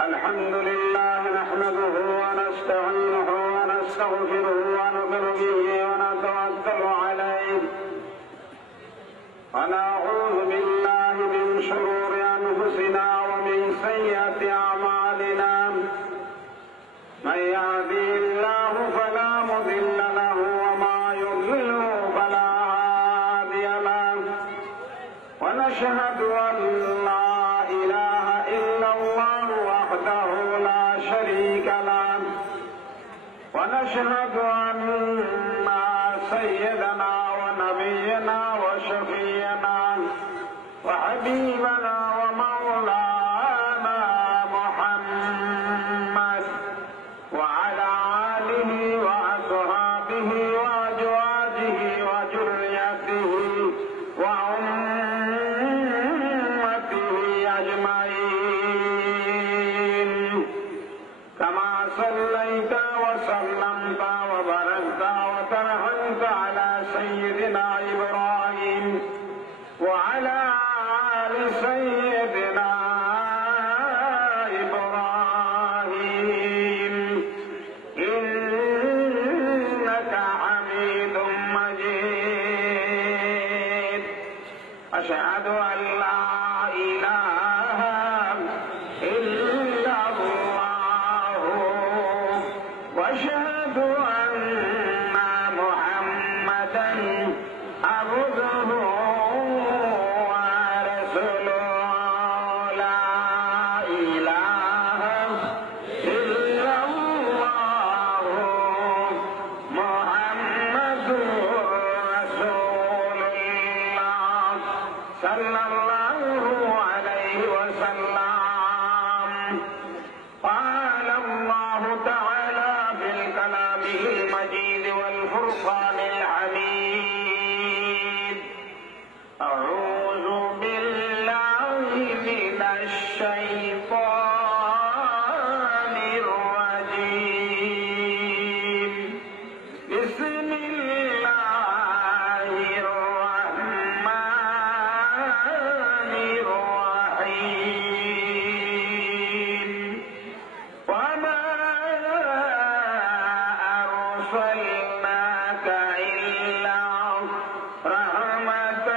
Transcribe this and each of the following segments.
الحمد لله نحمده ونستعينه ونستغفره ونؤمن به ونتوكل عليه ونعوذ بالله من شرور أنفسنا ومن سيئات أعمالنا من يهده الله فلا مضل له وما يضلل فلا هادي له ونشهد أن لا إله إلا الله وحده لا شريك له ونشهد أن سيدنا ونبينا وشفينا وحبيبنا ومولانا محمد وعلى آله وأصحابه وأزواجه وذريته وأمته أجمعين كما صليت وسلمت وباركت وترحمت على سيدنا إبراهيم وعلى آل سيدنا إبراهيم إنك حميد مجيد أشهد أن لا إله إلا الله وأشهد أن محمدا عبده ورسوله لا إله إلا الله محمد رسول الله صلى الله عليه وسلم. قال الله تعالى في كلامه المجيد والفرقان الحميد أعوذ بالله من الشيطان الرجيم بسم الله الرحمن الرحيم وما أرسلناك إلا رحمة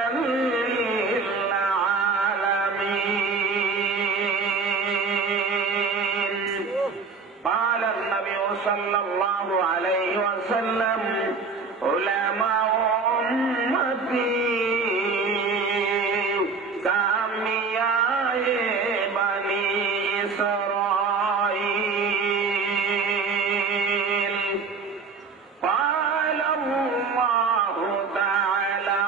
للعالمين. قال النبي صلى الله عليه وسلم علماء أمتي كأنبياء بني إسرائيل. قال الله تعالى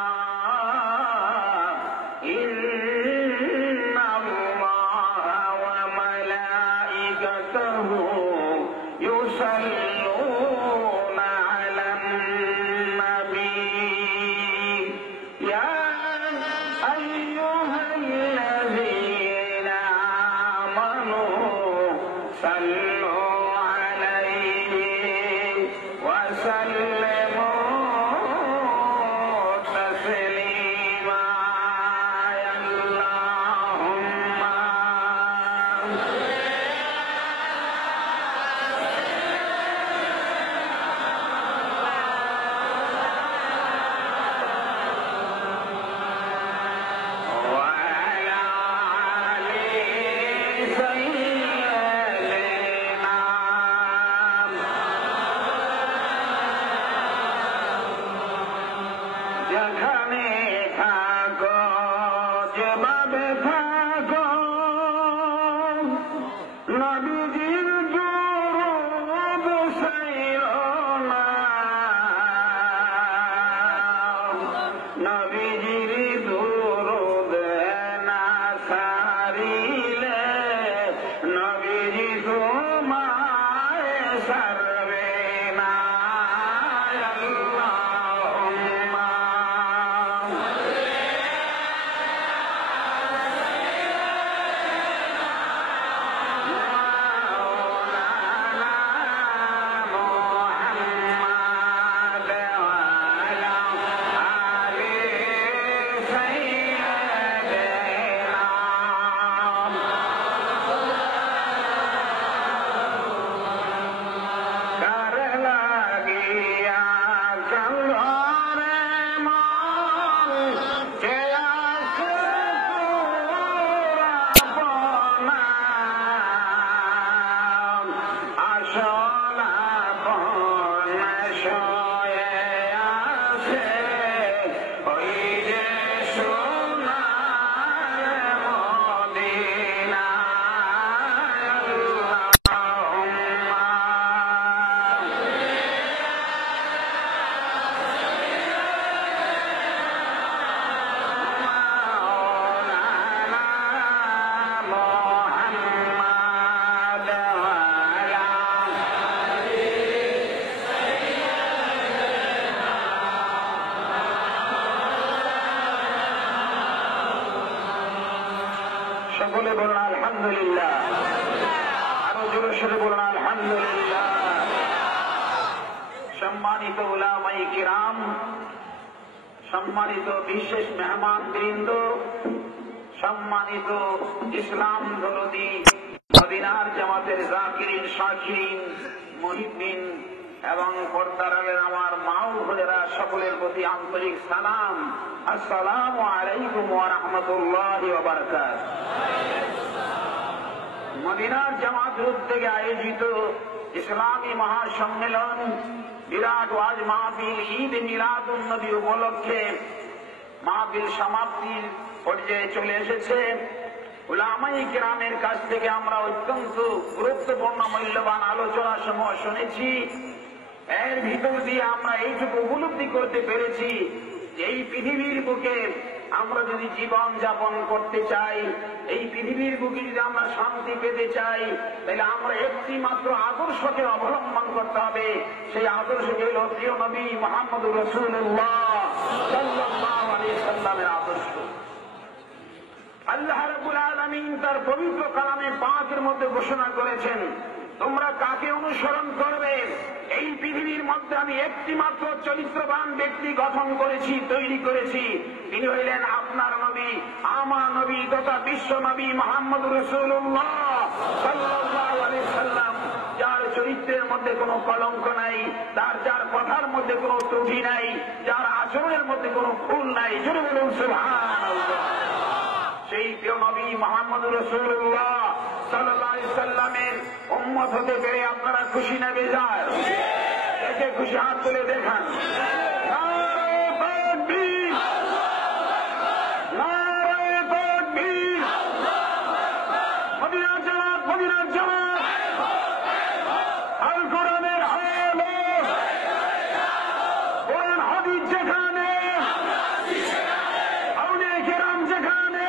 إن الله وملائكته يصلون على النبي يا أيها الذين آمنوا صلوا عليه وسلموا تسليما. اللهم وعلى آل سيدنا যেখানে থাকো যেভাবে থাকো নবীজির দুরূদ সাইরো না নবীজির দুরূদ না সারিলে নবীজি তোমায় সারবে না। আল্লাহুম্মা মাওলানা আলহামদুলিল্লাহ। আরো জোরে সরে বলুন আলহামদুলিল্লাহ। সম্মানিত উলামায়ে কিরাম, সম্মানিত বিশেষ মেহমান বৃন্দ, সম্মানিত ইসলাম দরদি মদিনার জামাতের জাকিরিন, শাকিরিন, মুহিব্বিন এবং পর্দার আড়ালের আমার মা ও বোনেরা, সকলের প্রতি আন্তরিক সালাম। আসসালামু আলাইকুম ওয়া রাহমাতুল্লাহি ওয়া বারাকাতুহু। মদিনার জামাতের উদ্যোগে আয়োজিত ইসলামী মহাসম্মেলন বিরাট ওয়াজ মাহফিল ঈদ মিলাদুন নবী উপলক্ষে মাহফিল সমাপ্তির পর্যায়ে চলে এসেছে। উলামায়ে কিরামের কাছ থেকে আমরা অত্যন্ত গুরুত্বপূর্ণ মূল্যবান আলোচনা সমূহ শুনেছি। এর ভিতর দিয়ে আমরা এইটুকু উপলব্ধি করতে পেরেছি, এই পৃথিবীর বুকে আমরা যদি জীবন যাপন করতে চাই, এই পৃথিবীর বুকে যদি আমরা শান্তি পেতে চাই, তাহলে আমরা একটি মাত্র আদর্শকে অবলম্বন করতে হবে। সেই আদর্শকে হল প্রিয় নবী মুহাম্মদুর রাসূলুল্লাহ সাল্লাল্লাহু আলাইহি ওয়াসাল্লামের আদর্শ। আল্লাহ রাব্বুল আলামিন তার পবিত্র কালামে পাকের মধ্যে ঘোষণা করেছেন, তোমরা কাকে অনুসরণ করবে? এই পৃথিবীর মধ্যে আমি একটি মাত্র চরিত্রবান ব্যক্তি গঠন করেছি, তৈরি করেছি। তিনি হইলেন আপনার নবী, আমার নবী তথা বিশ্ব নবী মুহাম্মদুর রাসূলুল্লাহ সাল্লাল্লাহু আলাইহি ওয়াসাল্লাম, যার চরিত্রের মধ্যে কোনো কলঙ্ক নাই, যার কথার মধ্যে কোনো ত্রুটি নাই, যার আচরণের মধ্যে কোনো ভুল নাই। জোরে বলুন সুবহানাল্লাহ। সেই প্রিয় নবী মুহাম্মদুর রাসূলুল্লাহ সাল্লাল্লাহু আলাইহি ওয়াসাল্লামের উম্মত হতে পেরে আপনারা খুশি না বেজার? একে খুশি হাত তুলে দেখান। নারে তাকবীর, নারে তাকবীর। মদিনার জামাত, মদিনার জামাত, আল কোরআনের আলো, কোরআন হাদিস যেখানে, আউলিয়া কিরাম যেখানে,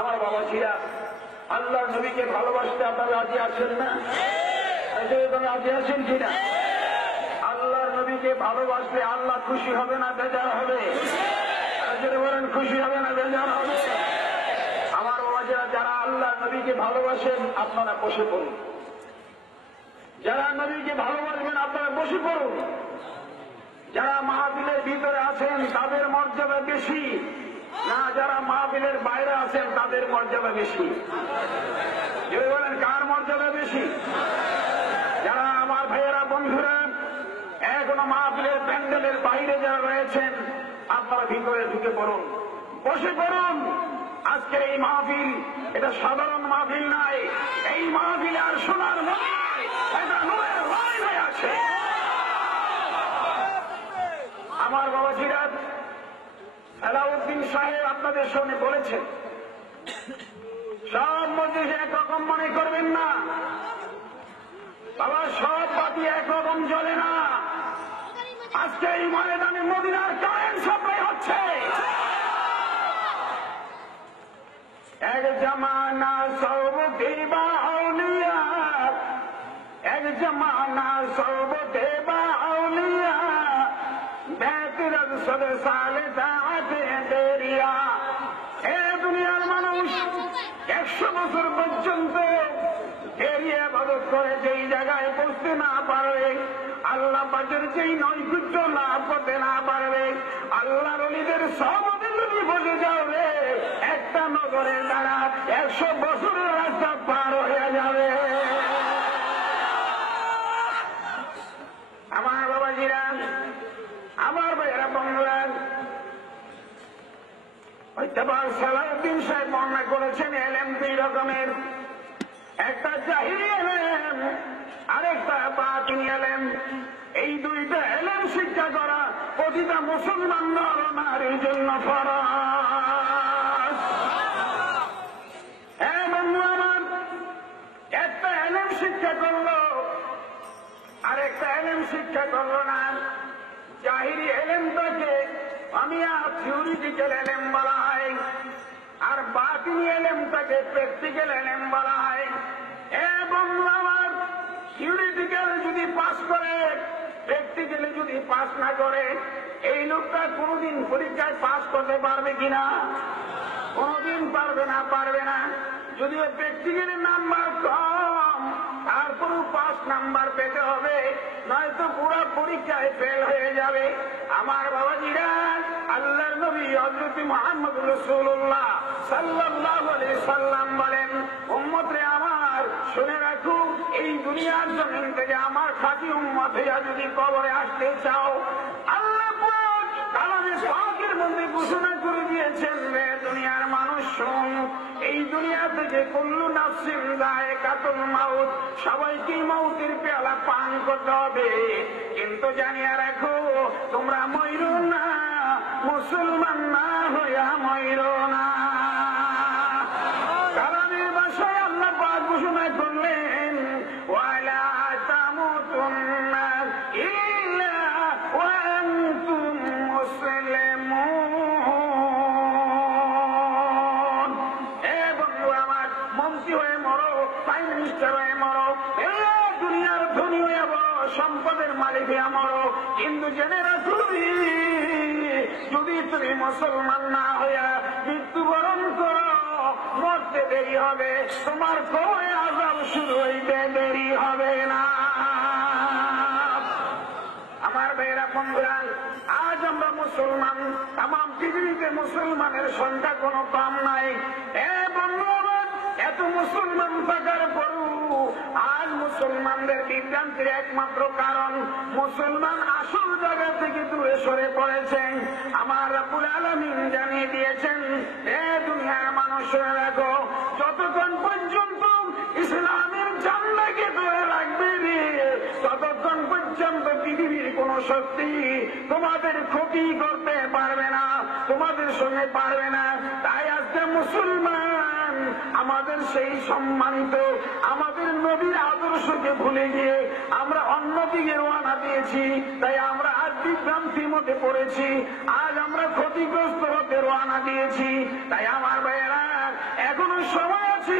আমার বাবাজিরা, আল্লাহর নবীকে ভালোবাসতে আপনারা রাজি আছেন না? রাজি আছেন কিনা? আল্লাহর নবীকে ভালোবাসলে আল্লাহ খুশি হবে না বেজার হবে? বলেন খুশি হবে না বেজার হবে? আমার বাবাজিরা, যারা আল্লাহর নবীকে ভালোবাসেন আপনারা বসে পড়ুন। যারা নবীকে ভালোবাসবেন আপনারা বসে পড়ুন। যারা মাহফিলের ভিতরে আছেন তাদের মর্যাদা বেশি না, যারা মাহফিলের বাইরে আছেন তাদের মর্যাদা বেশি? যদি বলেন কার মর্যাদা বেশি? যারা আমার ভাইয়েরা, বন্ধুরা এখনো মাহফিলের প্যান্ডেলের বাইরে যারা রয়েছেন আপনারা ভিতরে ঢুকে পড়ুন, বসে পড়ুন। আজকের এই মাহফিল এটা সাধারণ মাহফিল নাই। এই মাহফিল আর সোনার নয়, এটা নূরের লাইন হয়ে আছে। আমার বাবাজিরা, আলাউদ্দিন সাহেব আপনাদের সামনে বলেছেন, সব মজলিস একরকম মনে করবেন না বাবা, সব বাতি একরকম জ্বলে না। আজকে এই ময়দানে মদিনার কারেন্ট সাপ্লাই হচ্ছে। এক জামানা সৌবতে বা আউলিয়া, এক জামানা সৌবতে বা আউলিয়া, বেহতরত সদ সালে দাঁতে দেরিয়া। এ দুনিয়ার মানুষ 100 বছর পর্যন্ত দেরিয়া ইবাদত করে যেই জায়গায় পৌঁছতে না পারবে, আল্লাহ পাকের যেই নৈকুট্য লাভ করতে না পারবে, আল্লাহর ওলিদের সহমতে যদি বসে যাবে, একটা নগরের দ্বারা 100 বছরের রাস্তা পার হয়ে যাবে। আমার বাবাজিরা, আমার ভাইয়েরা, বন্ধুরা, সালাউদ্দিন সাহেব বর্ণনা করেছেন এলেম 2 রকমের, একটা জাহিরি এলেম, আরেকটা বাতিনি এলেম। এই দুইটা এলেম শিক্ষা করা প্রতিটা মুসলমান নর নারীর জন্য ফরজ। হ্যাঁ বন্ধু আমার, একটা এলেম শিক্ষা করলো, আরেকটা এলেম শিক্ষা করলো না। জাহিরি এলেমটাকে আমি থিওরিটিক্যাল এলেম বলা হয়, আর বাতিনি এলেমটাকে প্র্যাকটিক্যাল এলেম বলা হয়। এবং আমার থিওরিটিক্যাল যদি পাস করে, প্র্যাকটিক্যালি যদি পাস না করে, এই লোকটা কোনোদিন পরীক্ষায় পাস করতে পারবে কিনা? কোনোদিন পারবে না। যদিও প্র্যাকটিক্যাল নাম্বার কম, তারপরও 5 নাম্বার পেতে হবে, নয়তো পুরো পরীক্ষায় ফেল হয়ে যাবে। আমার বাবাজিরা, আল্লাহর নবী হযরত মুহাম্মদ রাসূলুল্লাহ সাল্লাল্লাহু আলাইহি সাল্লাম বলেন, উম্মতরে আমার শুনে রাখো, এই দুনিয়ার জমিন থেকে আমার খাঁটি উম্মত হইয়া যদি কবরে আসতে চাও, আল্লাহ পাক কালামে পাকের মধ্যে ঘোষণা করে দিয়েছেন, রে দুনিয়ার মানুষ শোন, এই দুনিয়া থেকে কুল্লু নাফসিন যায়কাতুল মাউত, সবাইকে মৌতের পেয়ালা পান করতে হবে, কিন্তু জানিয়া রাখো তোমরা মইরো না, মুসলমান না হইয়া মইরো না। কারণের ভাষায় আল্লাহ পাক ঘোষণা করলেন, ওয়ালা তামুতুন্না ইল্লা ওয়া আনতুম মুসলিমুন। এ বন্ধু আমার, মন্ত্রী হয়ে মরো, প্রাইম মিনিস্টার হয়ে মরো, দুনিয়ার ধনী হয়ে মরো, সম্পদের মালিক হয়ে মরো, কিন্তু জেনে রাখো যদি তুমি মুসলমান না হইয়া মৃত্যুবরণ করো, মরতে দেরি হবে, তোমার কবরে আযাব শুরু হইতে দেরি হবে না। আমার ভাইয়েরা বন্ধুরা, আজ আমরা মুসলমান, তাম পৃথিবীতে মুসলমানের সংখ্যা কোনো কম নাই। এ বন্ধু, এত মুসলমান থাকার পরও আজ মুসলমানদের বিভ্রান্তির একমাত্র কারণ, মুসলমান আসল জায়গা থেকে দূরে সরে পড়েছেন। আমার রাব্বুল আলামিন জানিয়ে দিয়েছেন, এ দুনিয়ার মানুষেরা রাখো, যতক্ষণ পর্যন্ত ইসলামের ঝান্ডাকে ধরে রাখবে, ততক্ষণ পর্যন্ত পৃথিবীর কোন শক্তি তোমাদের ক্ষতি করতে পারবে না, তোমাদের সঙ্গে পারবে না। তাই আজকে মুসলমান আমাদের সেই সম্মানিত আমাদের নবীর আদর্শকে ভুলে গিয়ে আমরা অন্যদিকে রওনা দিয়েছি। তাই আমরা আজ বিভ্রান্তির মধ্যে পড়েছি, আজ আমরা ক্ষতিগ্রস্ত হতে রওনা দিয়েছি। তাই আমার ভাইয়েরা, এখনো সময় আছে,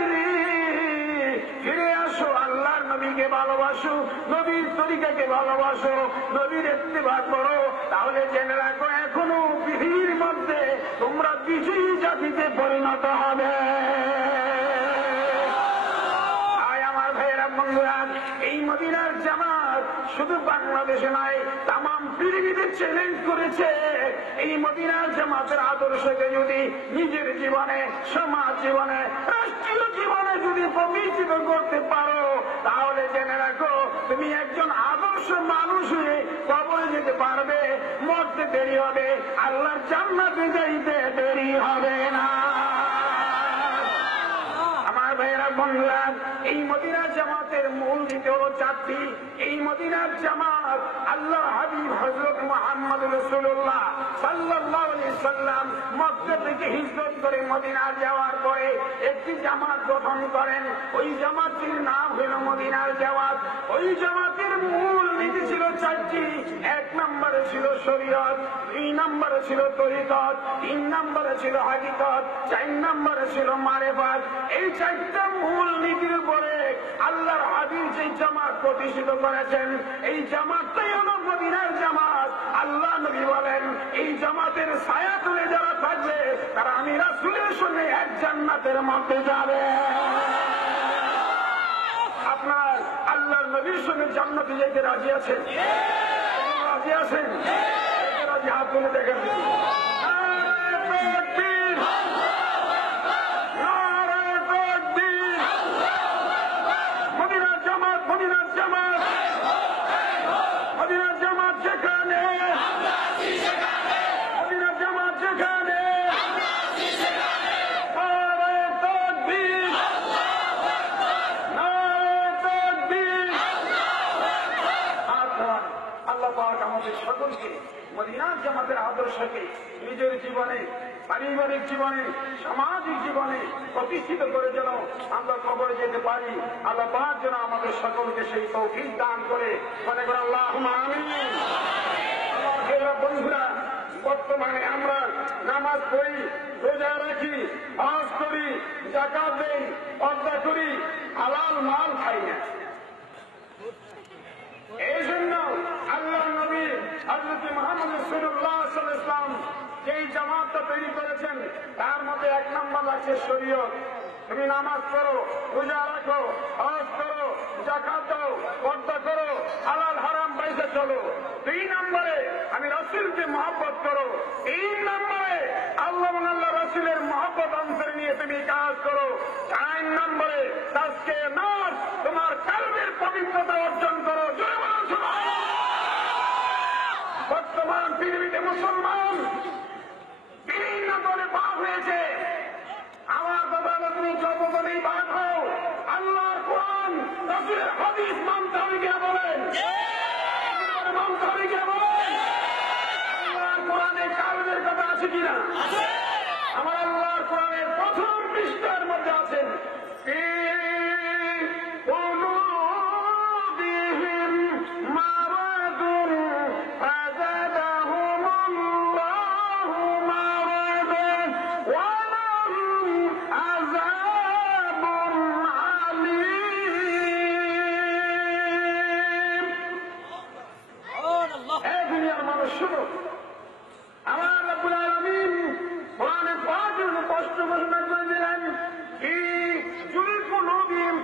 ফিরে আসো, আল্লাহর নবীকে ভালোবাসো, নবীর তরিকাকে ভালোবাসো, নবীর ইত্তেবা করো, তাহলে জেনে রাখো এখনো পৃথিবীর মধ্যে তোমরা বিজয়ী জাতিতে পরিণত হবে। আমার ভাইয়েরা বন্ধুরা, এই মদিনার জামাত শুধু বাংলাদেশে নয়, তাম পৃথিবীতে চ্যালেঞ্জ করেছে, এই মদিনার জামাতের আদর্শকে যদি নিজের জীবনে, সমাজ জীবনে, রাষ্ট্রীয় জীবনে যদি প্রতিষ্ঠিত করতে পারো, তাহলে জেনে রাখো তুমি একজন আদর্শ মানুষ হয়ে কবরে যেতে পারবে, মরতে দেরি হবে, আল্লাহর জান্নাতে যাইতে দেরি হবে না। আমার ভাইয়েরা বন্ধুরা, এই মদিনার জামাতের মূল নীতি হল 4টি। এই মদিনার জামাত আল্লাহর হাবিব হযরত মুহাম্মদ রাসূলুল্লাহ সাল্লাল্লাহু আলাইহি সাল্লাম মক্কা থেকে হিজরত করে মদিনায় যাওয়ার পরে একটি জামাত গঠন করেন। ওই জামাতের নাম হলো মদিনার জামাত। ওই জামাতের মূল নীতি ছিল 4টি। 1 নম্বরে ছিল শরীয়ত, 2 নম্বরে ছিল তরিকত, 3 নম্বরে ছিল হাকিকত, 4 নম্বরে ছিল মারেফাত। এই 4টা মূল নীতির উপরে আল্লাহর হাবিব যে জামাত প্রতিষ্ঠিত করেছেন, এই জামাতটাই হলো মদিনার জামাত। আল্লাহ নবী বলেন, এই জামাতের ছায়া তুলে যারা থাকবে তারা আমি রাসূলের সঙ্গে এক জান্নাতের মধ্যে যাবে। আপনার আল্লাহর নবীর সঙ্গে জান্নাতে যেতে রাজি আছেন? রাজি আছেন? রাজি, হাত তুলে দেখেন। সকলকে মদিনার জামাতের আদর্শকে নিজের জীবনে, পারিবারিক জীবনে, সামাজিক জীবনে প্রতিষ্ঠিত করে যেন আমরা কবরে যেতে পারি। আল্লাহ পাক যেন আমাদের সকলকে সেই তৌফিক দান করে। মনে করে আল্লাহুম্মা আমিন। আমার বন্ধুরা, বর্তমানে আমরা নামাজ পড়ি, রোজা রাখি, হজ করি, যাকাত দেই, পর্দা করি, হালাল মাল খাই না। এই জন্য আল্লাহ নবী হযরত মুহাম্মদ রাসূলুল্লাহ সাল্লাল্লাহু আলাইহি ওয়াসাল্লাম যেই জামাতটা তৈরি করেছেন তার মধ্যে এক নম্বর আছে শরীয়ত। তুমি নামাজ পড়ো, রোজা রাখো, হজ করো, যাকাত দাও, পর্দা করো, হালাল হারাম বাইরে চলো। 2 নম্বরে আমি রাসূলকে মহব্বত করো। 3 নম্বরে আল্লাহ এবং আল্লাহ রাসূলের মহব্বত অন্তরে নিয়ে তুমি কাজ করো। 4 নম্বরে তাজকে নাস তোমার কলবের পবিত্রতা অর্জন করো। জয় বলো সুবহানাল্লাহ। বর্তমান পৃথিবীতে মুসলমান বিভিন্ন দলে ভাগ হয়েছে। আমার কথা হলো তুমি যত দলেই ভাগ হও, আল্লাহর কোরআন রাসূলের হাদিস মানতে হবে কিনা বলেন? মানতে হবে কিনা বলেন? আল্লাহর কোরআনে কালবের কথা আছে কিনা? আমার আল্লাহর কোরআনের প্রথম পৃষ্ঠার মধ্যে আছেন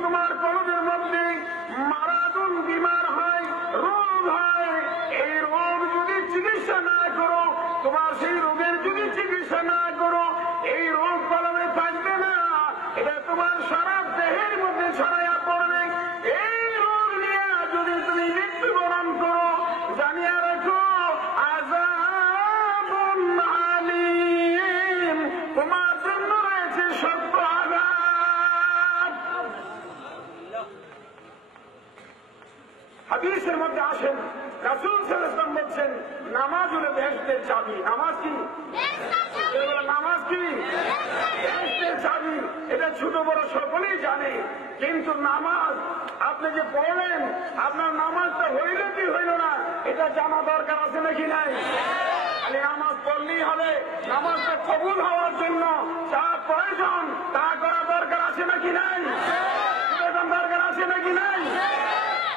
তোমার কলবের মধ্যে মারাদুন বিমার হয়, রোগ হয়। এই রোগ যদি চিকিৎসা না করো, তোমার সেই রোগের যদি চিকিৎসা না করো, এই রোগ কলমে থাকবে না, এটা তোমার সারা দেহের মধ্যে ছড়াইয়া পড়বে। এই রোগ নিয়ে যদি তুমি মৃত্যুবরণ করো, জানিয়ে রাখো আযাবুন আলীম, তোমার জন্য রয়েছে সত্য আযাব। হাদিসের মধ্যে আসেন রাসূল সাল্লাল্লাহু আলাইহি ওয়াসাল্লাম বলছেন নামাজ হলো বেহেশতের চাবি। নামাজ কি? নামাজ কি? বেহেশতের চাবি। এটা ছোট বড় সকলেই জানে। কিন্তু নামাজ আপনি যে পড়লেন, আপনার নামাজটা হইল কি হইল না এটা জানা দরকার আছে নাকি নাই? খালি নামাজ পড়লেই হবে? নামাজটা কবুল হওয়ার জন্য যা প্রয়োজন তা করা দরকার আছে নাকি নাই? দরকার আছে নাকি নাই?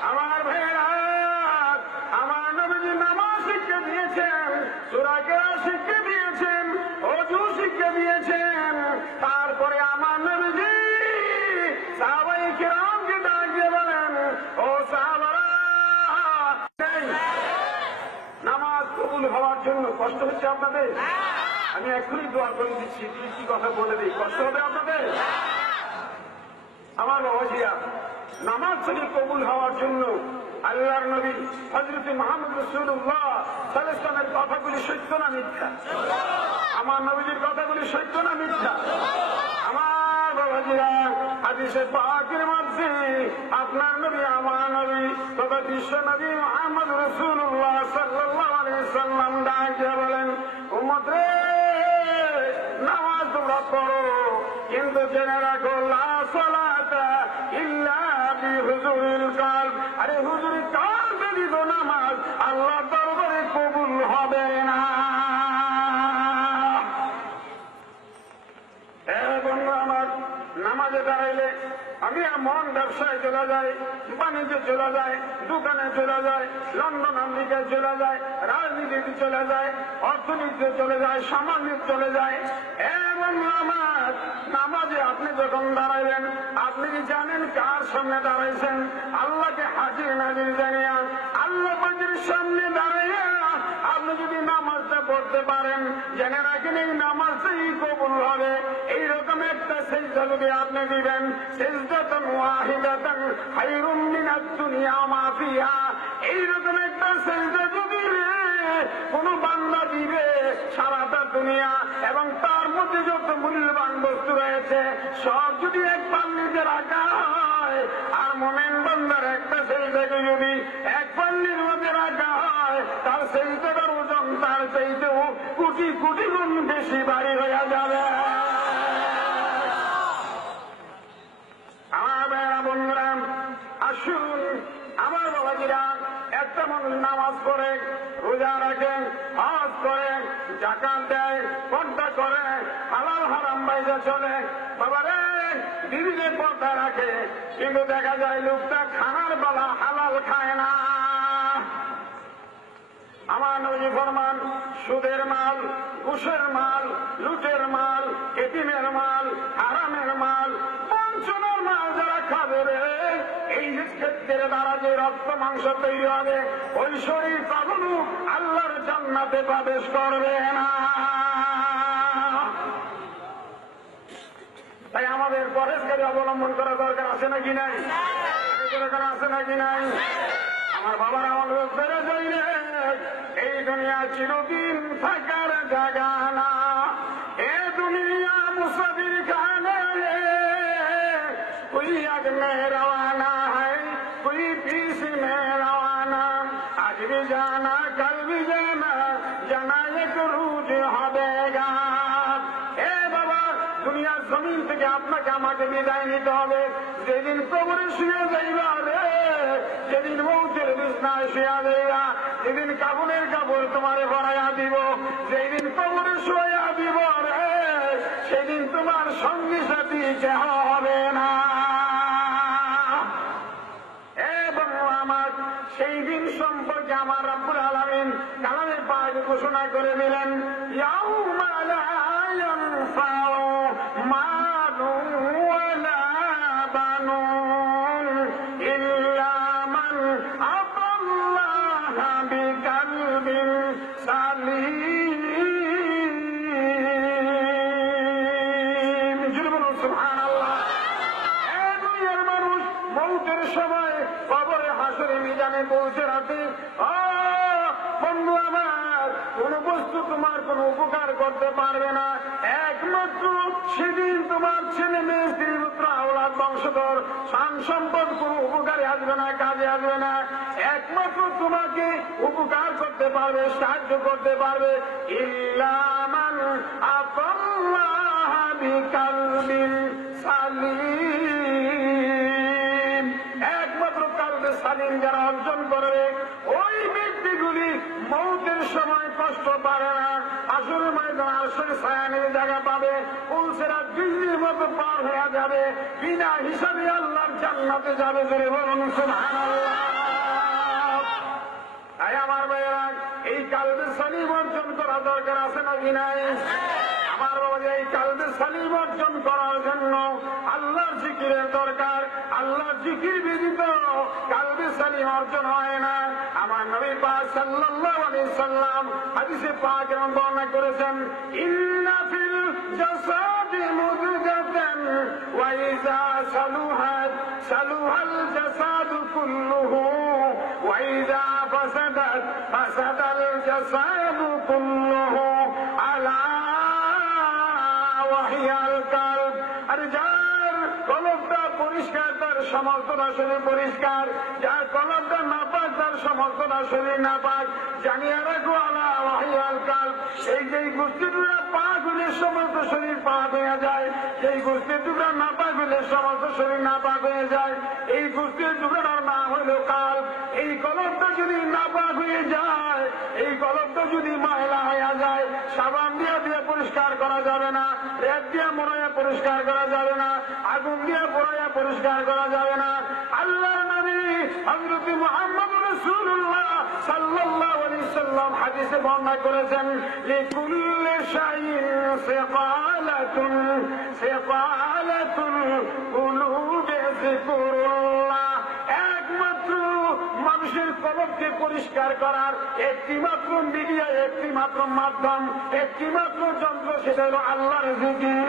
আমার ভাইয়েরা, আমার নবীজি নামাজ শিক্ষা দিয়েছেন, সূরা কেরাত শিক্ষা দিয়েছেন, ওযু শিক্ষা দিয়েছেন। তারপরে আমার নবীজি সাহাবায়ে কিরামকে ডাক দিয়ে বলেন, ও সাহাবারা, নামাজ কবুল হওয়ার জন্য কষ্ট হচ্ছে আপনাদের? আমি এখনই দোয়া করে দিচ্ছি, কি কথা বলে দিই, কষ্ট হবে আপনাদের? আমার বাবাজিরা, নামাজ থেকে কবুল হওয়ার জন্য আল্লাহর নবী হযরত মুহাম্মদ রাসূলুল্লাহ সাল্লাল্লাহু আলাইহি ওয়াসাল্লামের কথাগুলি সত্য না মিথ্যা? আমার নবীজির কথাগুলি সত্য না মিথ্যা? আমার বাবাজিরা, হাদিসে পাকের মধ্যে আপনার নবী, আমার নবী তথা বিশ্ব নবী মুহাম্মদ রাসূলুল্লাহ সাল্লাল্লাহু আলাইহি ওয়াসাল্লাম ডাক দিয়ে বলেন, উম্মত রে, নামাজ তোমরা পড়ো, কিন্তু জেনে রাখো লা সালাতা ইল্লা বিহুজুরিল কলব। আরে হুজুরি কলব ব্যতীত নামাজ আল্লাহর দরবারে কবুল হবে না। বন্ধু আমার, নামাজে দাঁড়াইলে আমি মন ব্যবসায় চলে যায়, বাণিজ্যে চলে যায়, দোকানে চলে যায়, লন্ডন আমেরিকায় চলে যায়, রাজনীতিতে চলে যায়, অর্থনীতিতে চলে যায়, সামাজিক চলে যায়। এবং নামাজে আপনি যখন দাঁড়াইবেন, আপনি কি জানেন কার সামনে দাঁড়াইছেন? আল্লাহকে হাজির নাজির জানিয়া আল্লাহ পাকের সামনে দাঁড়াইয়া আপনি যদি নামাজটা পড়তে পারেন, জেনে রাখেন এই নামাজটাই কবুল হবে। এইরকম একটা সিজদা যদি আপনি দিবেন, সিজদাতান ওয়াহিদাতান খায়রুম মিনাদ দুনিয়া মা ফিহা, এইরকম একটা সিজদা যদি কোন বান্দা দিবে, সারাটা দুনিয়া এবং তার মধ্যে যত মূল্যবান বস্তু রয়েছে সব যদি এক পাল্লিতে রাখা হয়, আর মুমিন বান্দার একটা সিজদাকে যদি এক পাল্লির মধ্যে রাখা হয়, তার সিজদার ওজন তার চাইতেও কোটি কোটি গুণ বেশি ভারী হয়ে যাবে। আমার ভাইয়েরা, বন্ধুরা, আসুন আমার বাবাজিরা, একটা মানুষ নামাজ পড়ে, রোজা রাখে, হজ করে, যাকাত দেয়, পর্দা করে, হালাল হারাম বাইরে চলে, বাবারে বিবিকে পর্দা রাখে, কিন্তু দেখা যায় লোকটা খানার বেলা হালাল খায় না। আমার নবী ফরমান, সুদের মাল, ঘুষের মাল, লুটের মাল, এতিমের মাল, হারামের মাল, বঞ্চনার মাল যারা খাবে রে, এই ক্ষেত্রে দ্বারা যে রক্ত মাংস তৈরি হবে, ওই শরীর কখনো আল্লাহর জান্নাতে প্রবেশ করবে না। তাই আমাদের পরেশকারী অবলম্বন করা দরকার আছে নাকি নাই? আছে নাকি নাই? আমার বাবার আমার বেড়ে যাইলে এই দুনিয়া চিরদিন থাকার জায়গা না। এ দুনিয়া মুসাফির খানে कोई आग में रवाना है, कोई पीस में रवाना, आज भी जाना कल भी जाना, जाना एक रोज हबेगा। ए बाबा, দুনিয়ার জমিন থেকে আপনাকে আমাকে বিদায় নিতে হবে। যেদিন কবরে শুয়ে যাইবা রে, যেদিন মৌতের বিছনায় শুয়ে যাইবা, যেদিন কাবুলের কাপড় তোমারে ভরাইয়া দিব, যেদিন কবরে শুয়া দিব রে, সেদিন তোমার সঙ্গী সাথী কেহ হবে না। সেই দিন সম্পর্কে আমার রব্বুল আলামিন কালামে পাক ঘোষণা করে দিলেন, ইয়াউমা লা ইয়ানফাউ মালুন ওয়ালা বানুন ইল্লা মান আতাল্লাহা বিকালবিন সালিম। জুড়ে বলুন সুবহানাল্লাহ। এই দুনিয়ার মানুষ মৌতের সময় কবরে হাসরে মিজানে পৌঁছে রাখে। বন্ধু আমার, কোন বস্তু তোমার কোন উপকার করতে পারবে না, একমাত্র সেদিন তোমার ছেলে মেয়ে স্ত্রী পুত্র আওলাদ বংশধর শান সম্পদ কোন উপকারে আসবে না, কাজে আসবে না। একমাত্র তোমাকে উপকার করতে পারবে, সাহায্য করতে পারবে ইল্লা মান আতাল্লাহা বিকালবিন সালিম। একমাত্র কালবে সালিম যারা অর্জন করবে, ওই ব্যক্তিগুলি মৌতের সময় কষ্ট পাবে না, আসলে ময়দান আসলে ছায়ানের জায়গা পাবে, পুলসেরা দিল্লির মতো পার হয়ে যাবে, বিনা হিসাবে আল্লাহর জান্নাতে যাবে। জোরে বলুন সুবহানাল্লাহ। তাই আমার ভাইয়েরা, এই কালবে সালিম অর্জন করা দরকার আছে নাকি নাই? আমার বাবা, এই কালবে সালিম অর্জন করার জন্য আল্লাহর জিকিরের দরকার। আল্লাহর জিকির ব্যতীত কালবে সালিম অর্জন হয় না। আমার নবী পাক সাল্লাল্লাহু আলাইহি সাল্লাম হাদিসে পাক এমন বর্ণনা করেছেন, ইন্না ফিল জাসাদি মুদগাতান ওয়া ইযা সালুহাত সালুহাল জাসাদু কুল্লুহু ওয়া ইযা ফাসাদাত ফাসাদাল জাসাদু কুল্লুহু আলা ওয়াহিয়াল কালব। আর যার কলবটা পরিষ্কার তার সমস্তটা শরীর পরিষ্কার, যার কলবটা নাপাক তার সমস্তটা শরীর নাপাক। জানিয়ে রাখো আলা ওয়াহিয়াল কালব, এই যে গোষ্ঠী টুকরা পাক হলে সমস্ত শরীর পাক হয়ে যায়, এই গোষ্ঠীর টুকরা নাপাক হলে সমস্ত শরীর নাপাক হয়ে যায়। এই গোষ্ঠীর টুকরাটার নাম হলো কালব। এই কলবটা যদি নাপাক হয়ে যায়, এই কলবটা যদি ময়লা হয়ে যায়, সাবান দিয়ে দিয়ে পরিষ্কার করা যাবে না, রেত দিয়ে মোড়াইয়া পরিষ্কার করা যাবে না, আগুন দিয়ে পোড়াইয়া পরিষ্কার করা যাবে না। আল্লাহ নবী হযরত মুহাম্মদ রাসূলুল্লাহ সাল্লাল্লাহু আলাইহি সাল্লাম হাদিসে বর্ণনা করেছেন, লিকুল্লি শাইইন সিকালাতুন সিকালাতুন কুলুবি যিকরুল্লাহ। একমাত্র মানুষের কলবকে পরিষ্কার করার একটি মাত্র মিডিয়া, একটি মাত্র মাধ্যম, একটি মাত্র যন্ত্র, সেটা হল আল্লাহর জিকির।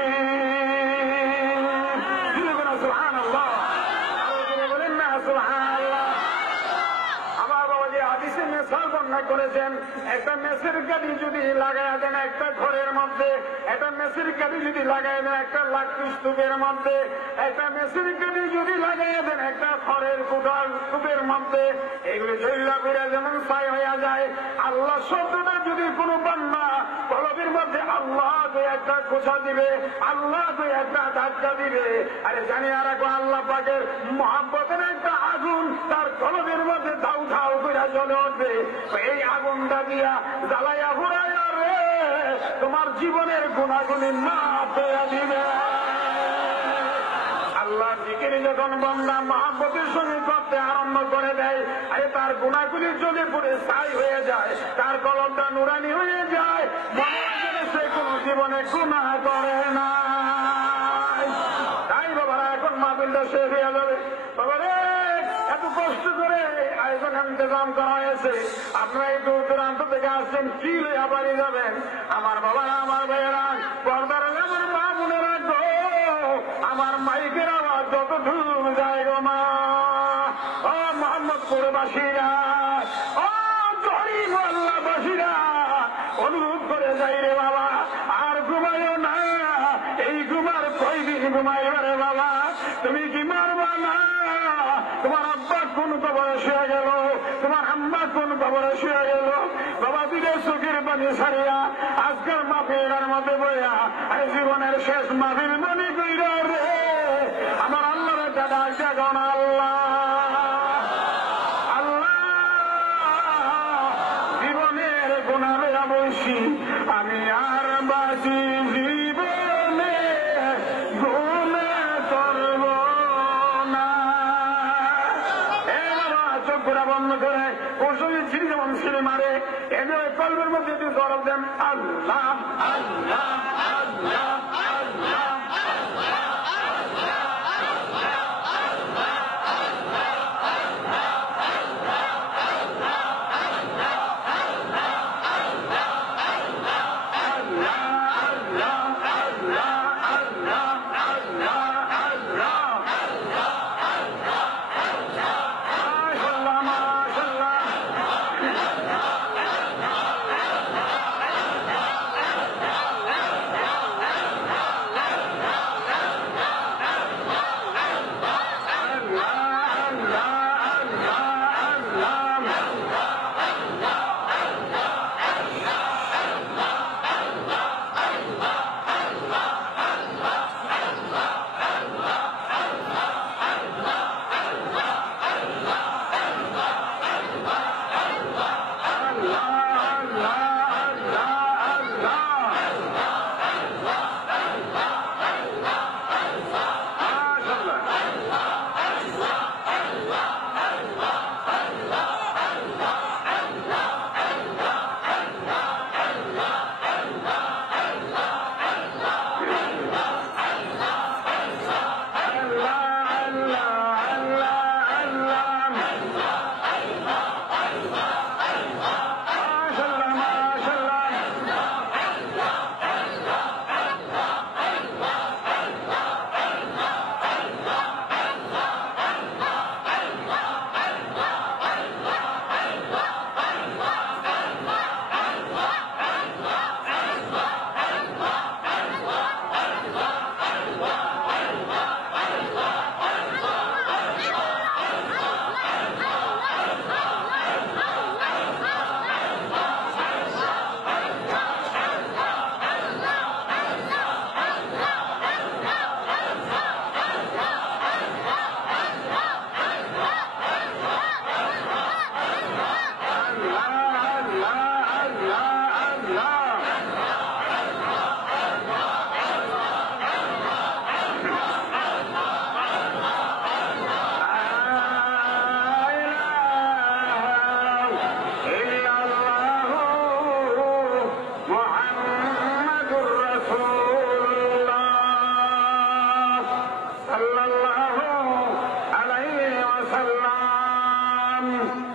সুবহানাল্লাহ, বলেন না সুবহানাল্লাহ। আমার বাবা যে হাদিসে মেসাল বর্ণনা করেছেন, একটা মেসের গাড়ি যদি লাগাইয়া দেন একটা ঘরের মধ্যে, একটা মেসের গাড়ি যদি লাগাইয়া দেন একটা লাকড়ি স্তূপের মধ্যে, একটা মেসের গাড়ি যদি লাগাইয়া দেন একটা খড়ের কুটার স্তূপের মধ্যে, এগুলি ঝৈলা করে যেমন ছাই হইয়া যায়। আল্লাহ শব্দটা যদি কোনো বান্দা কলবের মধ্যে আল্লাহ তো একটা খোঁচা দিবে, আল্লাহ তো একটা ধাক্কা দিবে, আরে জানিয়ে রাখো আল্লাহ পাকের মহব্বতের একটা আগুন তার কলবের মধ্যে ধাউ ধাউ করে জ্বলে উঠবে। এই আগুনটা দিয়া জ্বালাইয়া ঘুরাইয়া রে তোমার জীবনের গুণাগুণের মাপ হইয়া দিবে। আল্লাহ জিকির যখন বান্দা মহব্বতের সঙ্গে মারতে আরম্ভ করে দেয়, আরে তার গুণাগুলি চলে পড়ে ছাই হয়ে যায়, তার কলমটা নুরানি হয়ে যায়, মনে হয় সে কোনো জীবনে গুনাহ করে না। তাই বাবারা এখন মাহফিলটা শেষ হয়ে যাবে। বাবারে এত কষ্ট করে আয়োজন ইন্তজাম করা হয়েছে, আপনারা এই দূর দূরান্ত থেকে আসছেন, কি লইয়া বাড়ি যাবেন? আমার বাবারা, আমার ভাইয়েরা, পর্দার আমার মা বোনেরা গো, আমার মাইকের আওয়াজ যত দূর যায় গো মা, ও মোহাম্মদপুরবাসীরা, ও জরি মোল্লাবাসীরা, অনুরোধ করে যাই রে বাবা, আর ঘুমাইও না। এই ঘুমার কয়দিন ঘুমাইও রে বাবা, তুমি কি মারবা না? তোমার আব্বা কোন কবরে শুয়ে গেল, তোমার আম্মা কোন কবরে শুয়ে গেল, বাবা দিলে চোখের পানি ছাড়িয়া আজকের মাহফিলের মধ্যে বইয়া আরে জীবনের শেষ মাহফিল মনে কইর রে আমার আল্লাহর একটা ডাক জাগাও না। আল্লাহ আল্লাহ, জীবনের গুনাহ লইয়া বসি আমি আর বাঁচি, জীবনে গুনাহ করব না। চোখ ঘোরা বন্ধ করে কৌশলী ছিঁড়ি যেমন ছিঁড়ে মারে, এদের কলবের মধ্যে যদি জবাব দেন আল্লাহ আল্লাহ আল্লাহ আল্লাহ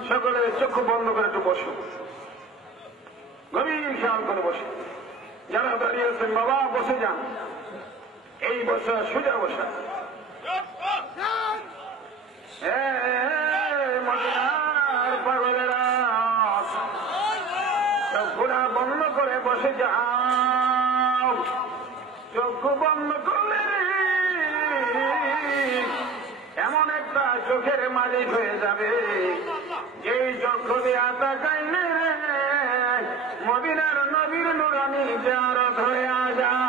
সকলে চক্ষু বন্ধ করে একটু বসো, গভীর খেয়াল করে বসে। যারা দাঁড়িয়েছেন বাবা বসে যান, এই বসা সোজা বসা। মদিনার পাগলেরা চক্ষুরা বন্ধ করে বসে যাও। চক্ষু বন্ধ করলে এমন একটা চোখের মালিক হয়ে যাবে, যেই চক্ষু দিয়ে তাকাইলে মদিনার নবীর নুরানি জিয়ারত হয়ে যায়।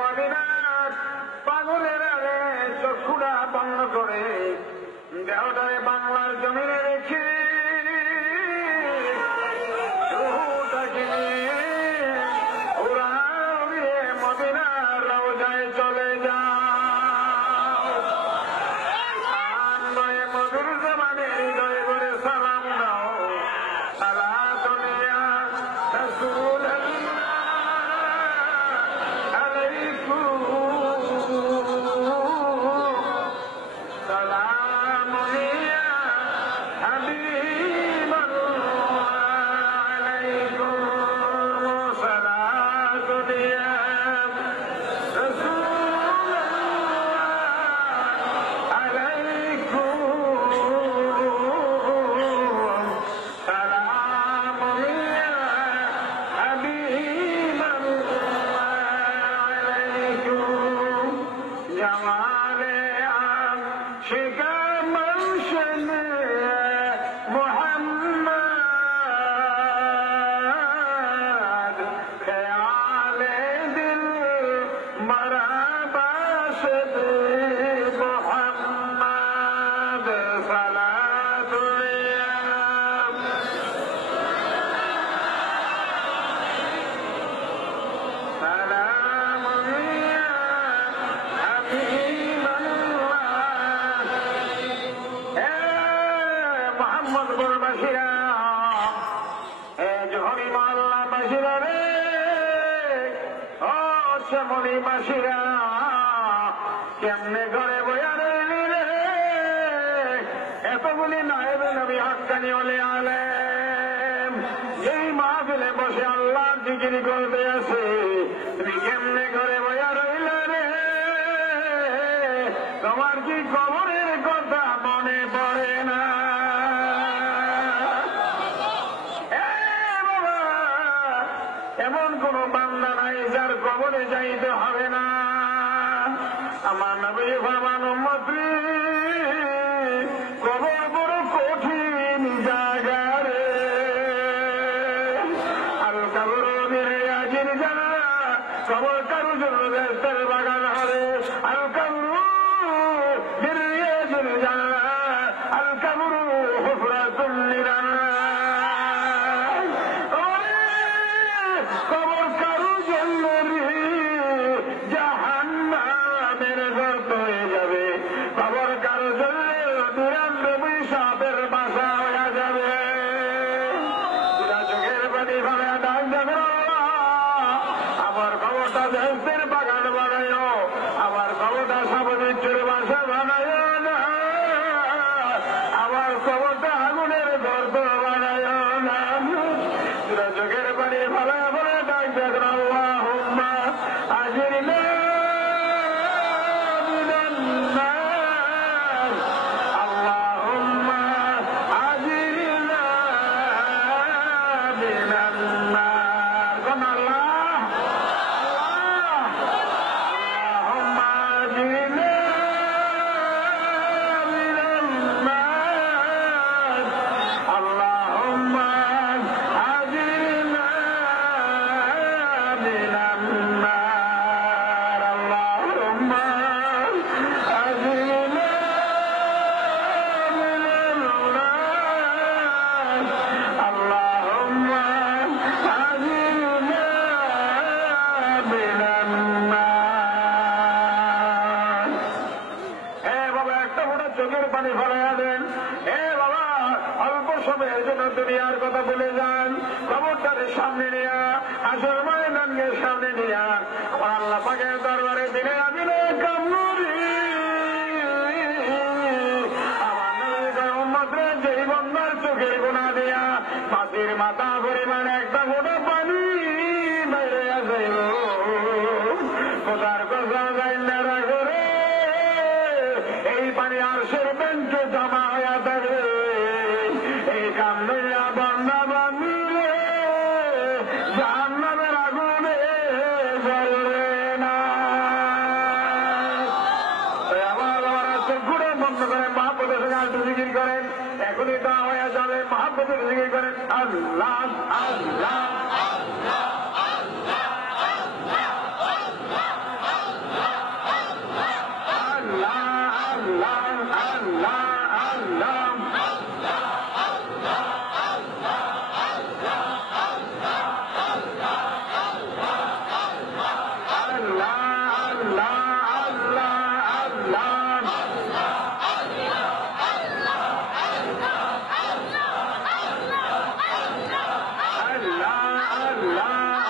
মদিনার পাগলেরা চক্ষুরা বন্ধ করে দেহটারে বাংলার জমিনে রেখে মদিনার রওজায় চলে মহল্লাবাসীরা, যখনই মহল্লাবাসীরা রে, ও শ্যামলীবাসীরা, কেমনে ঘরে বইয়া রইলি রে, এতগুলি নায়েবে নবী হাক্কানি ওলি আলেম এই মাহফিলে বসে আল্লাহ জিকির করতে আছে, তুমি কেমনে ঘরে বইয়া রইলে রে? তোমার কি কবরের কথা মনে পড়ে না? বাবা, এমন কোন বান্দা নাই যার কবরে যাইতে হবে না। আমার নবী ফরমান, উম্মত রে, কবর বড় কঠিন জায়গা রে। আল কবর বিরিয়াজির জানা, কবর কারু জন্য বেহেশতের বাগান হবে। আল কবর বিরিয়াজির জানা, আল কবর হুফরাতুন লিরান্নাস। কবর কারু জন্য জাহান্নামের গর্ত হয়ে যাবে, কবর কারু জন্য ৯২ সাপের বাসা হয়ে যাবে। চোখের পানি ফেলে ডাক যাবে, আমার কবরটা বেহেশতের বাগান বানাইও, আমার কবরটা সাববিচ্ছুর বাসা বানাইও না, আমার কবরটা আগুনের গর্ত বানাইও না। চোখের পানি ফেলে ফেলে ডাক যাবে, আল্লাহুম্মা আজিরনা মিনান নার, আল্লাহুম্মা আজিরনা মিনান নার। কোন আল্লাহ? আল্লাহুম্মা আজিরনা মিনান নার, আল্লাহুম্মা আজিরনা মিনান নার, আল্লাহুম্মা আজিরনা মিনান নার, আল্লাহুম্মা আজিরনা মিনান নার। বাবা, একটা ফোঁটা চোখের পানি ফেলাইয়া দেন। বাবা, অল্প সময়ের জন্য দুনিয়ার কথা বলে যান, কবরটারে সামনে নিয়া, আসল ময়দানকে সামনে নিয়া, আমার আল্লাহ পাকের দরবারে দিনে আমিনে কামড়ি। আমার নবীর উম্মত রে, যেই বন্দার চোখের গুনাহ দিয়া মাটির মাথা পরিমাণ একটা ফোঁটা পানি বাইরে আসে, খোদার কসম জাইন্না রাখো রে, এই পানি আরশের বেঞ্চে জমা হইয়া থাকবে। এই কান্দিয়া বান্দা বান্দিলে জাহান্নামের আগুনে জ্বলবে না। আমার বাবারা চোখগুলো বন্ধ করেন, মহাব্বতের সঙ্গে আল্লাহ জিকির করেন, এখনই তা হয়ে যাবে। মহাব্বতের জিকির করেন, আল্লাহ আল্লাহ Allah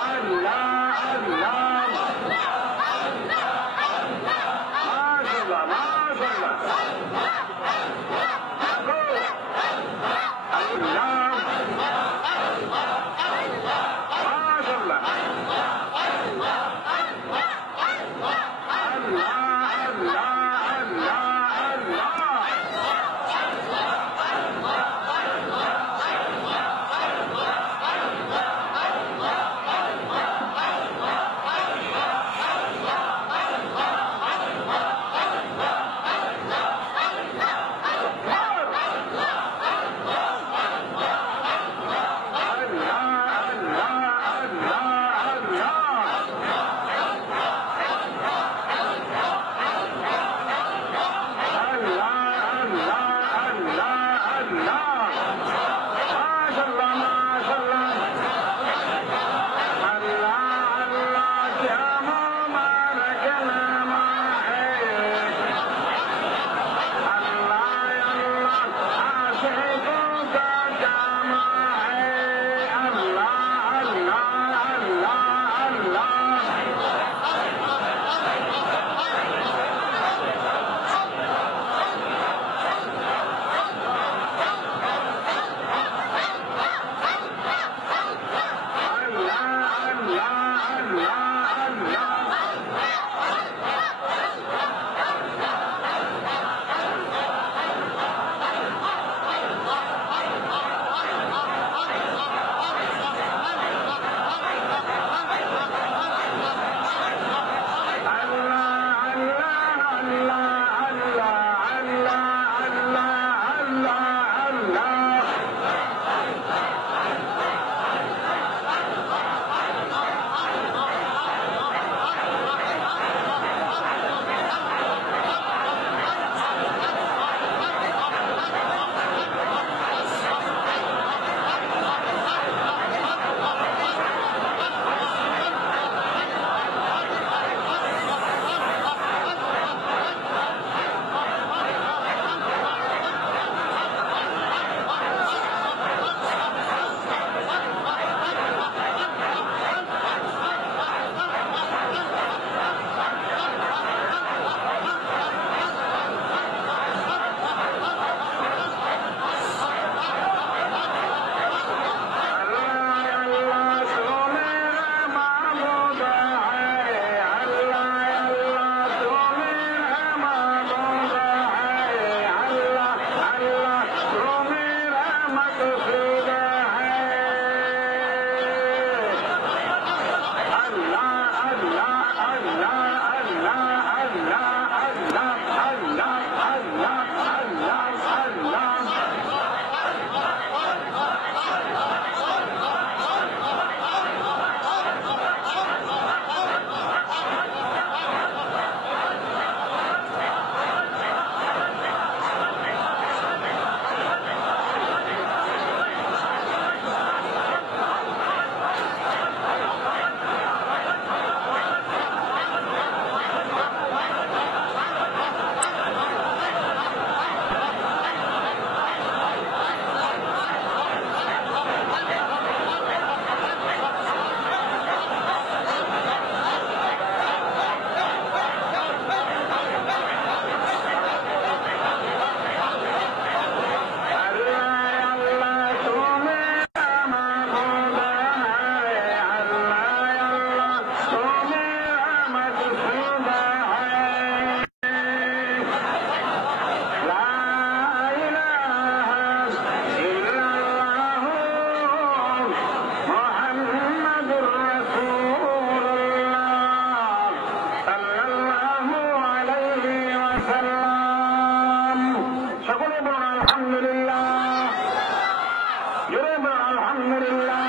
জোরে আলহামদুলিল্লাহ।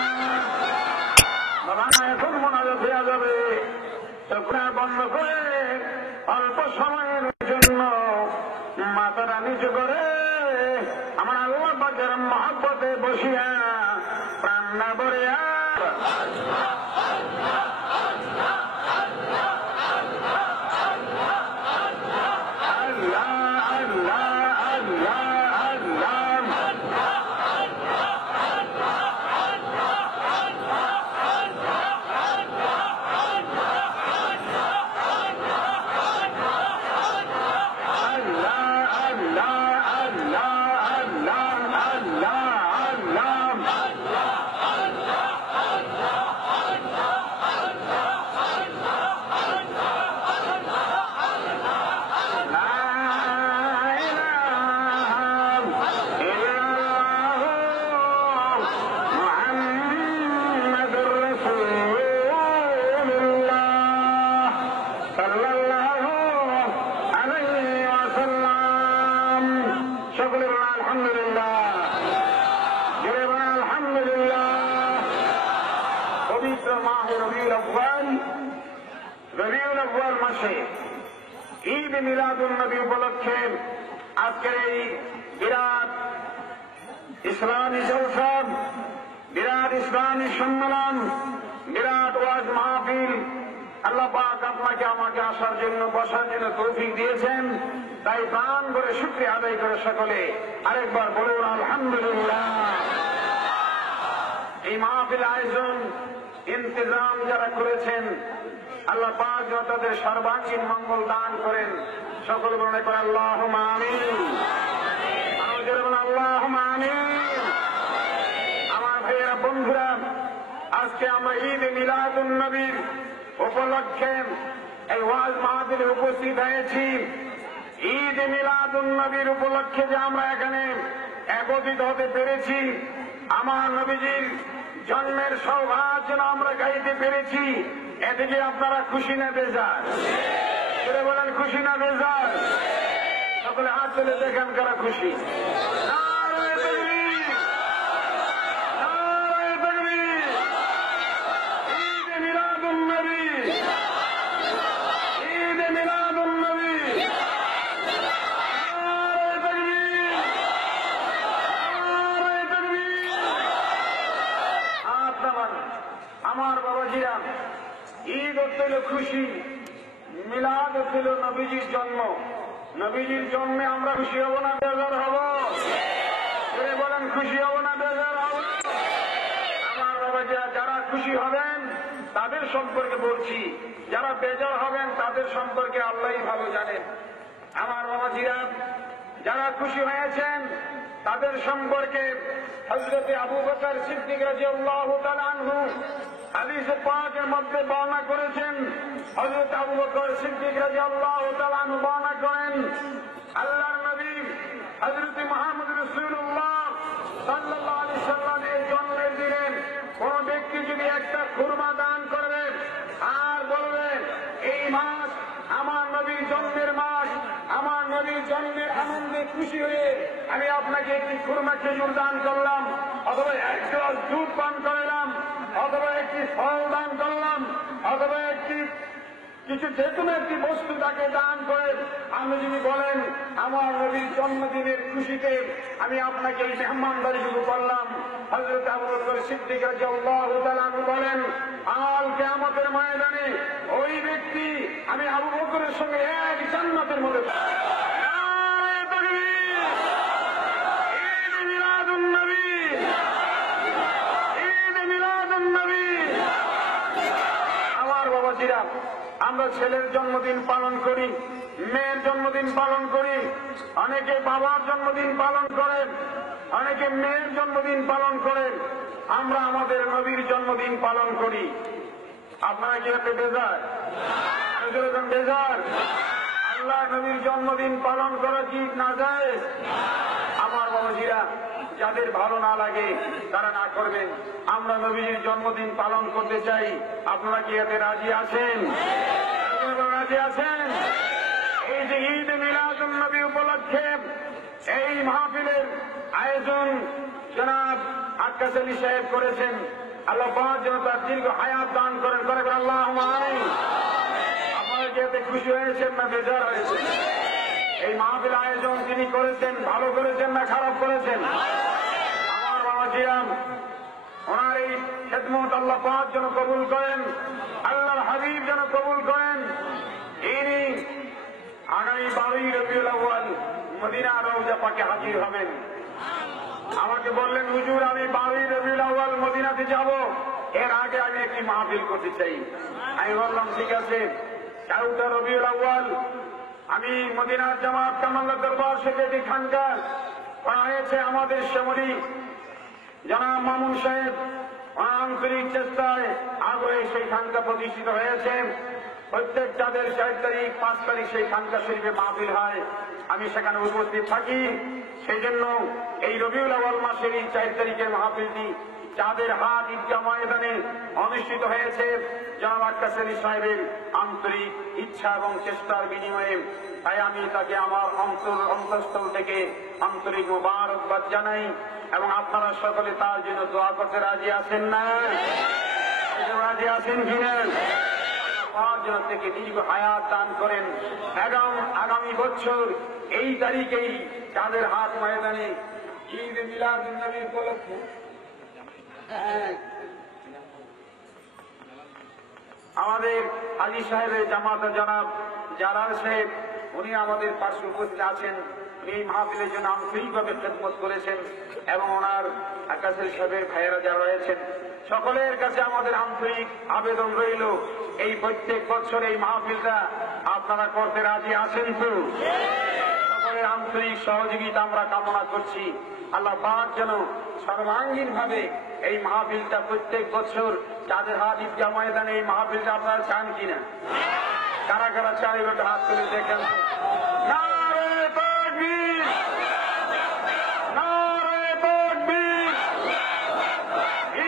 বাবা এখন মোনাজাত হয়ে যাবে, চোখটা বন্ধ করে অল্প সময়ের জন্য মাথাটা নিচু করে আমার আল্লাহ পাকের মহব্বতে বসিয়া প্রাণনা ভরিয়া রবিউল আউয়াল মাসে ঈদ মিলাদুন নবী উপলক্ষে আজকের এই বিরাট ইসলামী জলসা, বিরাট ইসলামী সম্মেলন, বিরাট ওয়াজ মাহফিল আল্লাহ পাক আপনাকে আমাকে আসার জন্য বসার জন্য তৌফিক দিয়েছেন। তাই প্রাণ করে শুকরিয়া আদায় করে সকলে আরেকবার বলুন আলহামদুলিল্লাহ। এই মাহফিল আয়োজন ইন্তজাম যারা করেছেন আল্লাহ পাক তাদের সর্বাঙ্গীন মঙ্গল দান করেন। সকল বর্ণনা করে আল্লাহুম্মা আমিন। আল্লাহুম্মা আমিন। আমার ভাইয়েরা বন্ধুরা, আজকে আমরা ঈদ মিলাদুন নবীর উপলক্ষে এই ওয়াজ মাহফিলে উপস্থিত হয়েছি। ঈদ মিলাদুন নবীর উপলক্ষে যে আমরা এখানে একত্রিত হতে পেরেছি, আমার নবীজির জন্মের সৌভাগ্য যেন আমরা গাইতে পেরেছি, এদিকে আপনারা খুশি না বেজার? বলেন খুশি না বেজার? সকলে হাত তুলে দেখেন কারা খুশি। নারায়ে তাকবীর, নারায়ে তাকবীর। ঈদ মিলাদুন নবী, ঈদ মিলাদুন নবী। নারায়ে তাকবীর, নারায়ে তাকবীর। আপনার আমার বাবাজিরা, ঈদ হচ্ছিল খুশি, মিলাদ হচ্ছিল নবীজির জন্ম। নবীজির জন্মে আমরা খুশি হব না বেজার হব? বলেন খুশি হব না বেজার হব? আমার বাবাজিরা, যারা খুশি হবেন তাদের সম্পর্কে বলছি, যারা বেজার হবেন তাদের সম্পর্কে আল্লাহই ভালো জানেন। আমার বাবাজিরা, যারা খুশি হয়েছেন তাদের সম্পর্কে হযরত আবু বকর সিদ্দিক রাদিয়াল্লাহু তাআলা আনহু হাদিসে পাকের মধ্যে বর্ণনা করেছেন। হযরত আবু বকর সিদ্দিক রাদিয়াল্লাহু তাআলা আনহু বর্ণনা করেন, আল্লাহর নবী হযরত মুহাম্মদ রাসূলুল্লাহ সাল্লাল্লাহু আলাইহি সাল্লামের জন্মের দিনে কোন ব্যক্তি যদি একটা খুরমা দান করবে আর বলবে এই মাস আমার নবীর জন্মের মাস, আমার নবীর জন্মের আনন্দে খুশি হয়ে আমি আপনাকে একটি খুরমা খেজুর দান করলাম, অথবা এক গ্লাস দুধ পান করলাম, অথবা একটি ফল দান করলাম, অথবা একটি কিছু যে কোনো একটি বস্তু তাকে দান করে আপনি যদি বলেন আমার নবীর জন্মদিনের খুশিতে আমি আপনাকে এই মেহমানদারি শুরু করলাম, হযরত আবু বকর সিদ্দিক রাদিয়াল্লাহু তাআলা আনহু বলেন কাল কিয়ামতের ময়দানে ওই ব্যক্তি আমি আবু বকরের সঙ্গে এক জান্নাতের মধ্যে। নারায়ে তাকবীর, ঈদ মিলাদুন নবী, ঈদ মিলাদুন নবী। আমার বাবাজিরা, আমরা ছেলের জন্মদিন পালন করি, মেয়ের জন্মদিন পালন করি, অনেকে বাবার জন্মদিন পালন করেন, অনেকে মেয়ের জন্মদিন পালন করেন, আমরা আমাদের নবীর জন্মদিন পালন করি। আপনারা কি এতে বেজার? বেজার? আল্লাহ নবীর জন্মদিন পালন করা কি না যায়? আমার বাবাজিরা, যাদের ভালো না লাগে তারা না করবেন। আমরা নবীর জন্মদিন পালন করতে চাই। আপনারা কি এতে রাজি আছেন? রাজি আছেন? এই যে ঈদ মিলাদুন নবী উপলক্ষে এই মাহফিলের আয়োজন জনাব আক্কাস আলী সাহেব করেছেন। আল্লাহ পাক যেন তার দীর্ঘ হায়াত দান করেন, করে আল্লাহুম্মা আমিন। আপনারা কি এতে খুশি হয়েছেন না বেজার হয়েছেন? এই মাহফিল আয়োজন তিনি করেছেন, ভালো করেছেন না খারাপ করেছেন? আমার বাবাজিরা, ওনার এই খেদমত আল্লাহ পাক যেন কবুল করেন, আল্লাহর হাবিব যেন কবুল করেন। ইনি আগামী 12ই রবিউল আউয়াল মদিনা রওজা পাকে হাজির হবেন। আমাকে বললেন, হুজুর আমি 12ই রবিউল আউয়াল মদিনাতে যাব, এর আগে আমি একটি মাহফিল করতে চাই। আমি বললাম ঠিক আছে, 14 রবিউল আউয়াল আমি মদিনার জামাত কামাল্লা দরবার শরীফে খানকা করা হয়েছে আমাদের শ্যামলী জনাব মামুন সাহেব আন্তরিক চেষ্টায় আগ্রহে সেই খানকা প্রতিষ্ঠিত হয়েছে। প্রত্যেক চাঁদের 4 তারিখ 5 তারিখ সেই খানকা শরীফে মাহফিল হয়, আমি সেখানে উপস্থিত থাকি। সেই জন্য এই রবিউল আউয়াল মাসের এই 4 তারিখের মাহফিলটি চাঁদের হাট ঈদগাহ ময়দানে অনুষ্ঠিত হয়েছে জনাব আক্কাস আলী সাহেবের আন্তরিক ইচ্ছা এবং চেষ্টার বিনিময়ে। তাই আমি তাকে আমার অন্তঃস্থল থেকে আন্তরিক মোবারকবাদ জানাই এবং আপনারা সকলে তার জন্য দোয়া করতে রাজি আছেন না? রাজি আছেন কিনা? যেন থেকে দীর্ঘ হায়াত দান করেন এবং আগামী বছর এই তারিখেই চাঁদের হাট ময়দানে ঈদ মিলাদুন নবী উপলক্ষে আমাদের হাজী সাহেবের জামাত জনাব জালাল সাহেব, উনি আমাদের পাশে উপস্থিত আছেন। এই মাহফিলের জন্য আন্তরিকভাবে খেদমত করেছেন এবং ওনার আক্কাস আলী সাহেবের ভাইয়েরা যারা রয়েছেন সকলের কাছে আমাদের আন্তরিক আবেদন রইল, এই প্রত্যেক বছর এই মাহফিলটা আপনারা করতে রাজি আছেন তো? সকলের আন্তরিক সহযোগিতা আমরা কামনা করছি। আল্লাহ পাক যেন সর্বাঙ্গীন ভাবে এই মাহফিলটা প্রত্যেক বছর চাঁদের হাট ঈদগাহ ময়দানে এই মাহফিলটা আপনারা চান কিনা? কারা কারা চাই ওটা হাত তুলে দেখেন। নারে তাকবীর, নারে তাকবীর,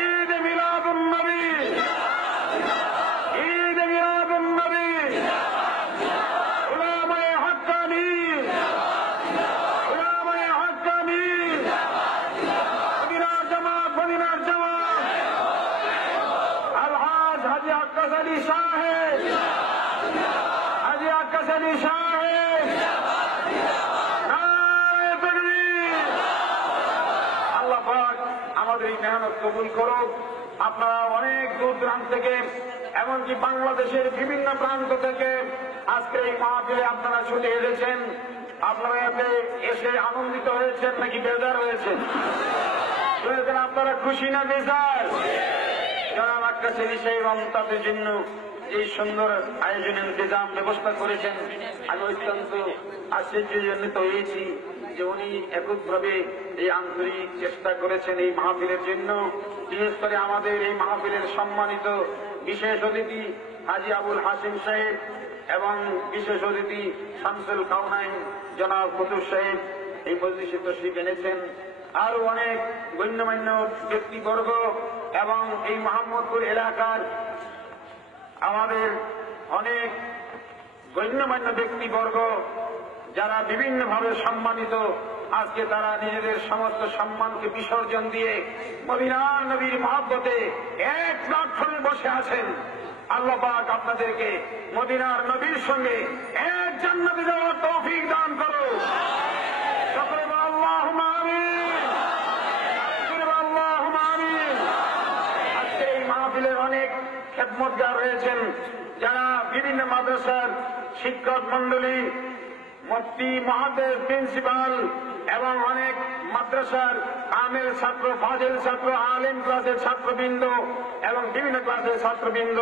ঈদ মিলাদুন নবী, ঈদ মিলাদুন নবী, উলামায়ে হাক্কানী, উলামায়ে হাক্কানী, মদিনার জামাত, মদিনার জামাত, আলহাজ হাজী আক্কাস আলী সাহেব, হাজী আক্কাস আলী সাহেব, নারে তাকবীর। আল্লাহ পাক আমাদের এই মেহনত কবুল করুক। আপনারা অনেক দূর দূরান্ত থেকে এমনকি বাংলাদেশের বিভিন্ন প্রান্ত থেকে আজকে এই মাহফিলে আপনারা ছুটে এসেছেন। আপনারা এতে এসে আনন্দিত হয়েছেন নাকি বেজার হয়েছেন? আপনারা খুশি না বেজার? জনাব আক্কাস আলী সাহেব তাদের জন্য এই সুন্দর আয়োজনের ইন্তজাম ব্যবস্থা করেছেন, আমি অত্যন্ত আশ্চর্যজনিত হয়েছি যে উনি এককভাবে এই আন্তরিক চেষ্টা করেছেন এই মাহফিলের জন্য। বিশেষ করে আমাদের এই মাহফিলের সম্মানিত বিশেষ অতিথি হাজী আবুল হাসিম সাহেব এবং বিশেষ অতিথি শামসুল কাউনাইন জনাব কুতুব সাহেব এই মজলিসে তশরিফ এনেছেন। আরো অনেক গণ্যমান্য ব্যক্তিবর্গ এবং এই মোহাম্মদপুর এলাকার আমাদের অনেক গণ্যমান্য ব্যক্তিবর্গ যারা বিভিন্নভাবে সম্মানিত, আজকে তারা নিজেদের সমস্ত সম্মানকে বিসর্জন দিয়ে মদিনার নবীর মহব্বতে এক প্ল্যাটফর্মে বসে আছেন। আল্লাহ পাক আপনাদেরকে মদিনার নবীর সঙ্গে এক জান্নাতে যাওয়ার তৌফিক দান করো। সকলে বলো আল্লাহুম্মা আমিন, আল্লাহুম্মা আমিন। আজকে এই মাহফিলের অনেক খেদমতগার রয়েছেন যারা বিভিন্ন মাদ্রাসার শিক্ষক মন্ডলী, মুফতি, মুহাদ্দিস, প্রিন্সিপাল এবং অনেক মাদ্রাসার আমেল ছাত্র, ফাজিল ছাত্র, আলিম ক্লাসের ছাত্রবৃন্দ এবং বিভিন্ন ক্লাসের ছাত্রবৃন্দ,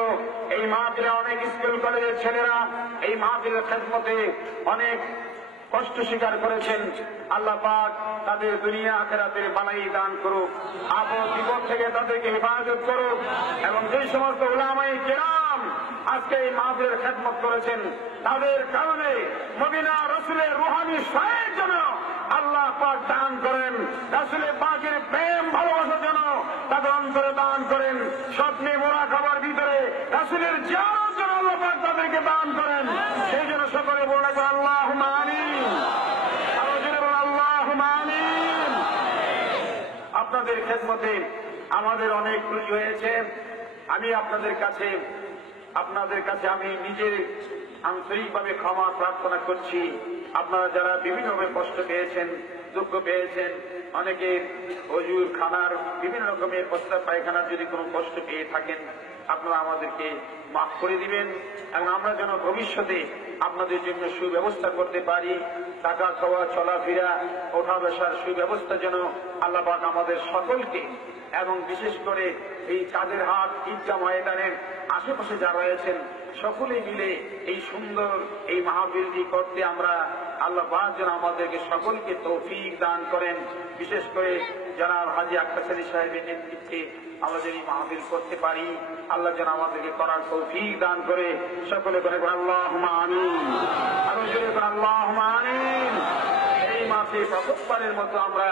এই মাহফিলে অনেক স্কুল কলেজের ছেলেরা এই মাহফিলের খেদমতে অনেক কষ্ট স্বীকার করেছেন। আল্লাহ পাক তাদের দুনিয়া আখিরাতের বালাই দান করুক, আপদ বিপদ থেকে তাদেরকে হেফাজত করুক এবং যে সমস্ত উলামায়ে কেরাম আজকে এই মাহফিলের খেদমত করেছেন তাদের কারণে মদিনা রাসূলের রূহানী সায়ের যেন আল্লাহ পাক দান করেন, রাসূলের পাকের প্রেম ভালোবাসা যেন তাদের অন্তরে দান করেন, স্বপ্নে মুরাকাবার ভিতরে রাসূলের জিয়ারত যেন আল্লাহ পাক তাদেরকে দান করেন। সেই জন্য সকলে বলে আল্লাহুম্মা আমিন, আরো জোরে বলে আল্লাহুম্মা আমিন। আপনাদের খেদমতে আমাদের অনেক ত্রুটি হয়েছে। আমি আপনাদের কাছে আমি নিজের আন্তরিকভাবে ক্ষমা প্রার্থনা করছি। আপনারা যারা বিভিন্নভাবে কষ্ট পেয়েছেন, দুঃখ পেয়েছেন, অনেকের অজুর খানার বিভিন্ন রকমের প্রস্তাব পায়খানার যদি কোনো কষ্ট পেয়ে থাকেন, আপনারা আমাদেরকে মাফ করে দিবেন এবং আমরা যেন ভবিষ্যতে আপনাদের জন্য সুব্যবস্থা করতে পারি। থাকা খাওয়া চলাফেরা ওঠা বসার সুব্যবস্থা যেন আল্লাহ পাক আমাদের সকলকে এবং বিশেষ করে এই চাঁদের হাট ঈদগাহ ময়দানের আশেপাশে যারা রয়েছেন সকলে মিলে এই সুন্দর এই মাহফিলটি করতে আমরা আল্লাহ পাক যেন আমাদেরকে সকলকে তৌফিক দান করেন। বিশেষ করে জনাব হাজী আক্তার আলী সাহেবের নেতৃত্বে আমরা যদি মাহফিল করতে পারি, আল্লাহ যেন আমাদেরকে করার তৌফিক দান করে। সকলে করে আল্লাহুম্মা আমিন, আরো জোরে করে আল্লাহুম্মা আমিন। এই মাসে প্রথমবারের মতো আমরা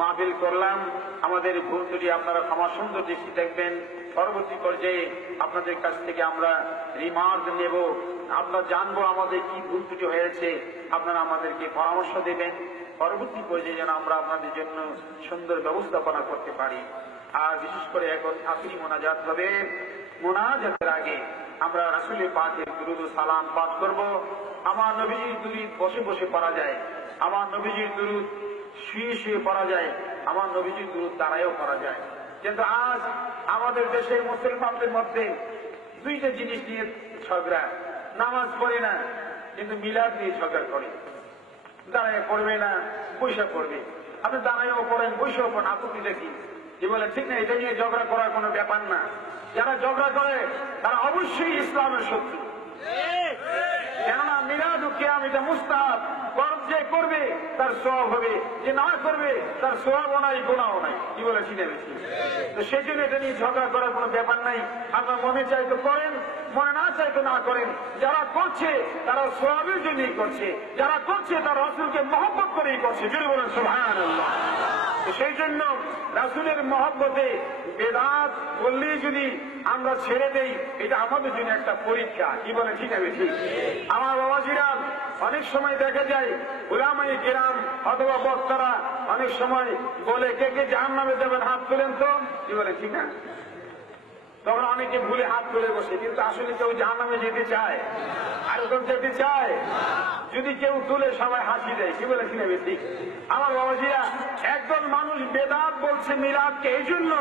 মাহফিল করলাম। আমাদের ভুল ত্রুটি আপনারা ক্ষমা সুন্দর দৃষ্টি দেখবেন। পরবর্তী পর্যায়ে আপনাদের কাছ থেকে আমরা রিমার্ক নেব, আমরা জানবো আমাদের কি ভুল ত্রুটি হয়েছে, আপনারা আমাদেরকে পরামর্শ দেবেন। পরবর্তী পর্যায়ে যেন আমরা আপনাদের জন্য সুন্দর ব্যবস্থাপনা করতে পারি। আর বিশেষ করে এখন আখিরি মোনাজাত হবে। মোনাজাতের আগে আমরা রাসূল পাকের দুরূদ ও সালাম পাঠ করব। আমার নবীজির দুরূদ বসে বসে পড়া যায়, আমার নবীজির দুরূদ শুয়ে শুয়ে পড়া যায়, আমার নবীজির দুরূদ দাঁড়ায়ও পড়া যায়। কিন্তু আজ আমাদের দেশের মুসলমানদের মধ্যে দুইটা জিনিস নিয়ে ঝগড়া। নামাজ পড়ে না কিন্তু মিলাদ নিয়ে ঝগড়া করে। দাঁড়ায় পড়বে না, পয়সা পড়বে। আপনি দাঁড়ায়ও পড়েন, পয়সাও পড়েন, আপত্তিটা কি? যে বলে ঠিক না, এটা নিয়ে ঝগড়া করার কোনো ব্যাপার না। যারা ঝগড়া করে তারা অবশ্যই ইসলামের শত্রু। কেননা মিলাদ ও কিয়াম এটা মুস্তাহাব, যে করবে তার সওয়াব হবে, যে না করবে তার সওয়াবও নাই, গুনাহও নাই। কি বলে ঠিক আছে? তো সেই জন্য এটা নিয়ে ঝগড়া করার কোনো ব্যাপার নাই। আপনার মনে চাই তো করেন, মনে না চাই তো না করেন। যারা করছে তারা সওয়াবের জন্যই করছে, যারা করছে তারা রাসূলকে মহব্বত করেই করছে। যদি বলেন সুবহানাল্লাহ। সেই জন্য রাসূলের মহব্বতে বেদাত বললেই যদি আমরা ছেড়ে দেই, এটা আমাদের জন্য একটা পরীক্ষা। কি বলে ঠিক আছে? ঠিক। আমার বাবাজিরা অনেক সময় দেখা যায় উলামায়ে কিরাম অথবা বক্তারা অনেক সময় বলে কে কে জাহান্নামে যাবেন হাত তোলেন তো। কি বলে ঠিক না? তখন অনেকে ভুলে হাত তুলে বসে, কিন্তু আসলে কেউ জাহান্নামে যেতে চায়? আর কেউ যেতে চায়? যদি কেউ তুলে সবাই হাসি দেয়। কি বলে ঠিক আছে? ঠিক। আমার বাবাজিরা একদল মানুষ বেদাত বলছে মিলাদকে এই জন্য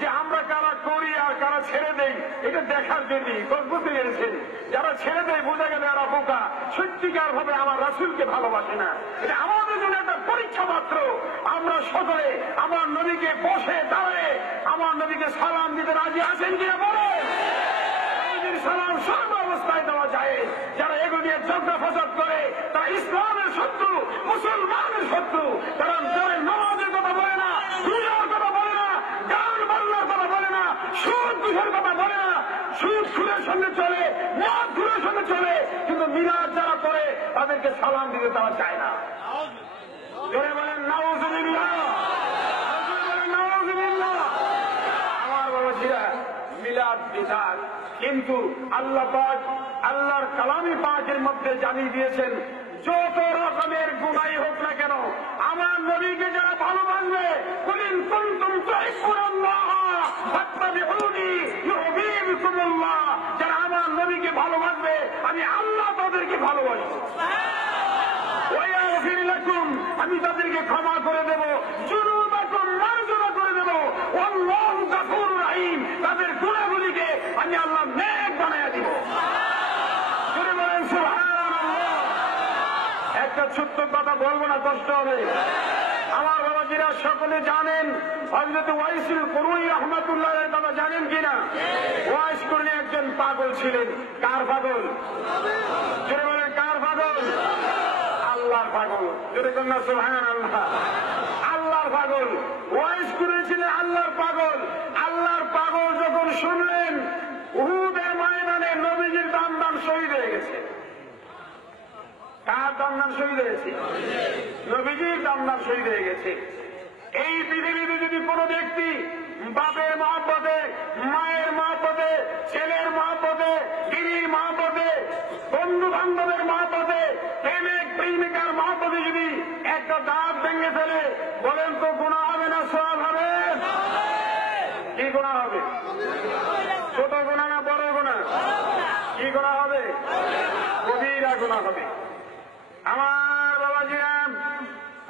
যে আমরা কারা করি আর কারা ছেড়ে দেই এটা দেখার জন্য। বুঝতে পেরেছেন? যারা ছেড়ে দেয় বোঝা গেলে এরা বোকা, সত্যিকার ভাবে আমার রাসূলকে ভালোবাসে না। এটা আমাদের জন্য একটা পরীক্ষা মাত্র। আমরা সকলে আমার নবীকে বসে দাঁড়ায় আমার নবীকে সালাম দিতে রাজি আছেন কিনা বলে? সালাম সর্ব অবস্থায় দেওয়া যায়। যারা এগুলো নিয়ে ঝগড়া ফসাদ করে তারা ইসলামের শত্রু, মুসলমানের শত্রু। তারা নামাজের কথা বলে না, রোজার কথা বলে না, গান বাজনার কথা বলে না, সুদ ঘুষের কথা বলে না। সুদ খুলের সঙ্গে চলে, মদ খুলের সঙ্গে চলে, কিন্তু মিলাদ যারা করে তাদেরকে সালাম দিতে তারা চায় না। জোরে বলেন নাউযুবিল্লাহ, বলেন নাউযুবিল্লাহ। আমার বাবাজিরা মিলাদ বিদাত, কিন্তু আল্লাহ পাক আল্লাহর কালামে পাকের মধ্যে জানিয়ে দিয়েছেন যত রকমের গুনাহই হোক না কেন আমার নবীকে যারা ভালোবাসবে, কুলিন কুনতুম তুহিব্বুনাল্লাহ ফাত্তাবিউনি ইউহিব্বুকুমুল্লাহ, যারা আমার নবীকে ভালোবাসবে আমি আল্লাহ তাদেরকে ভালোবাসবো। ওয়া ইয়াগফির লাকুম, আমি তাদেরকে ক্ষমা করে দেব। যুনুবাকুম মার্জনা করে দেব। আল্লাহু গফুরুর রহিম, তাদের গুনাহগুলিকে আমি আল্লাহ নেক বানায়া দিব। জোরে বলেন সুবহানাল্লাহ। একটা ছোট্ট কথা বলবো না, কষ্ট হবে। আমার বাবাজিরা সকলে জানেন হযরত ওয়াইসুল কুরুনি রাহমাতুল্লাহের কথা জানেন কিনা? ওয়াইস কুরুনি একজন পাগল ছিলেন। কার পাগল? জোরে বলেন কার পাগল? আল্লাহর পাগল। জোরে বলেন না সুবহানাল্লাহ। আল্লাহর পাগল। ওয়াইস কুরুনি ছিলেন আল্লাহর পাগল। আল্লাহর পাগল যখন শুনলেন উহুদের ময়দানে নবীজির দান শহীদ হয়ে গেছে। কার দান শহীদ হয়েছে? নবীজির দান শহীদ হয়ে গেছে। এই পৃথিবীতে যদি কোন ব্যক্তি বাপের মহব্বতে, মায়ের মহব্বতে, ছেলের মহব্বতে, স্ত্রীর মহব্বতে, বন্ধু বান্ধবের মহব্বতে, প্রেমিকার মহব্বতে যদি একটা দাঁত ভেঙে ফেলে, বলেন তো গুনাহ হবে না সওয়াব হবে? কি গুনাহ হবে? ছোট গুনাহ না বড় গুনাহ? কি গুনাহ হবে? কবিরা গুনাহ হবে। আমার বাবাজিরা,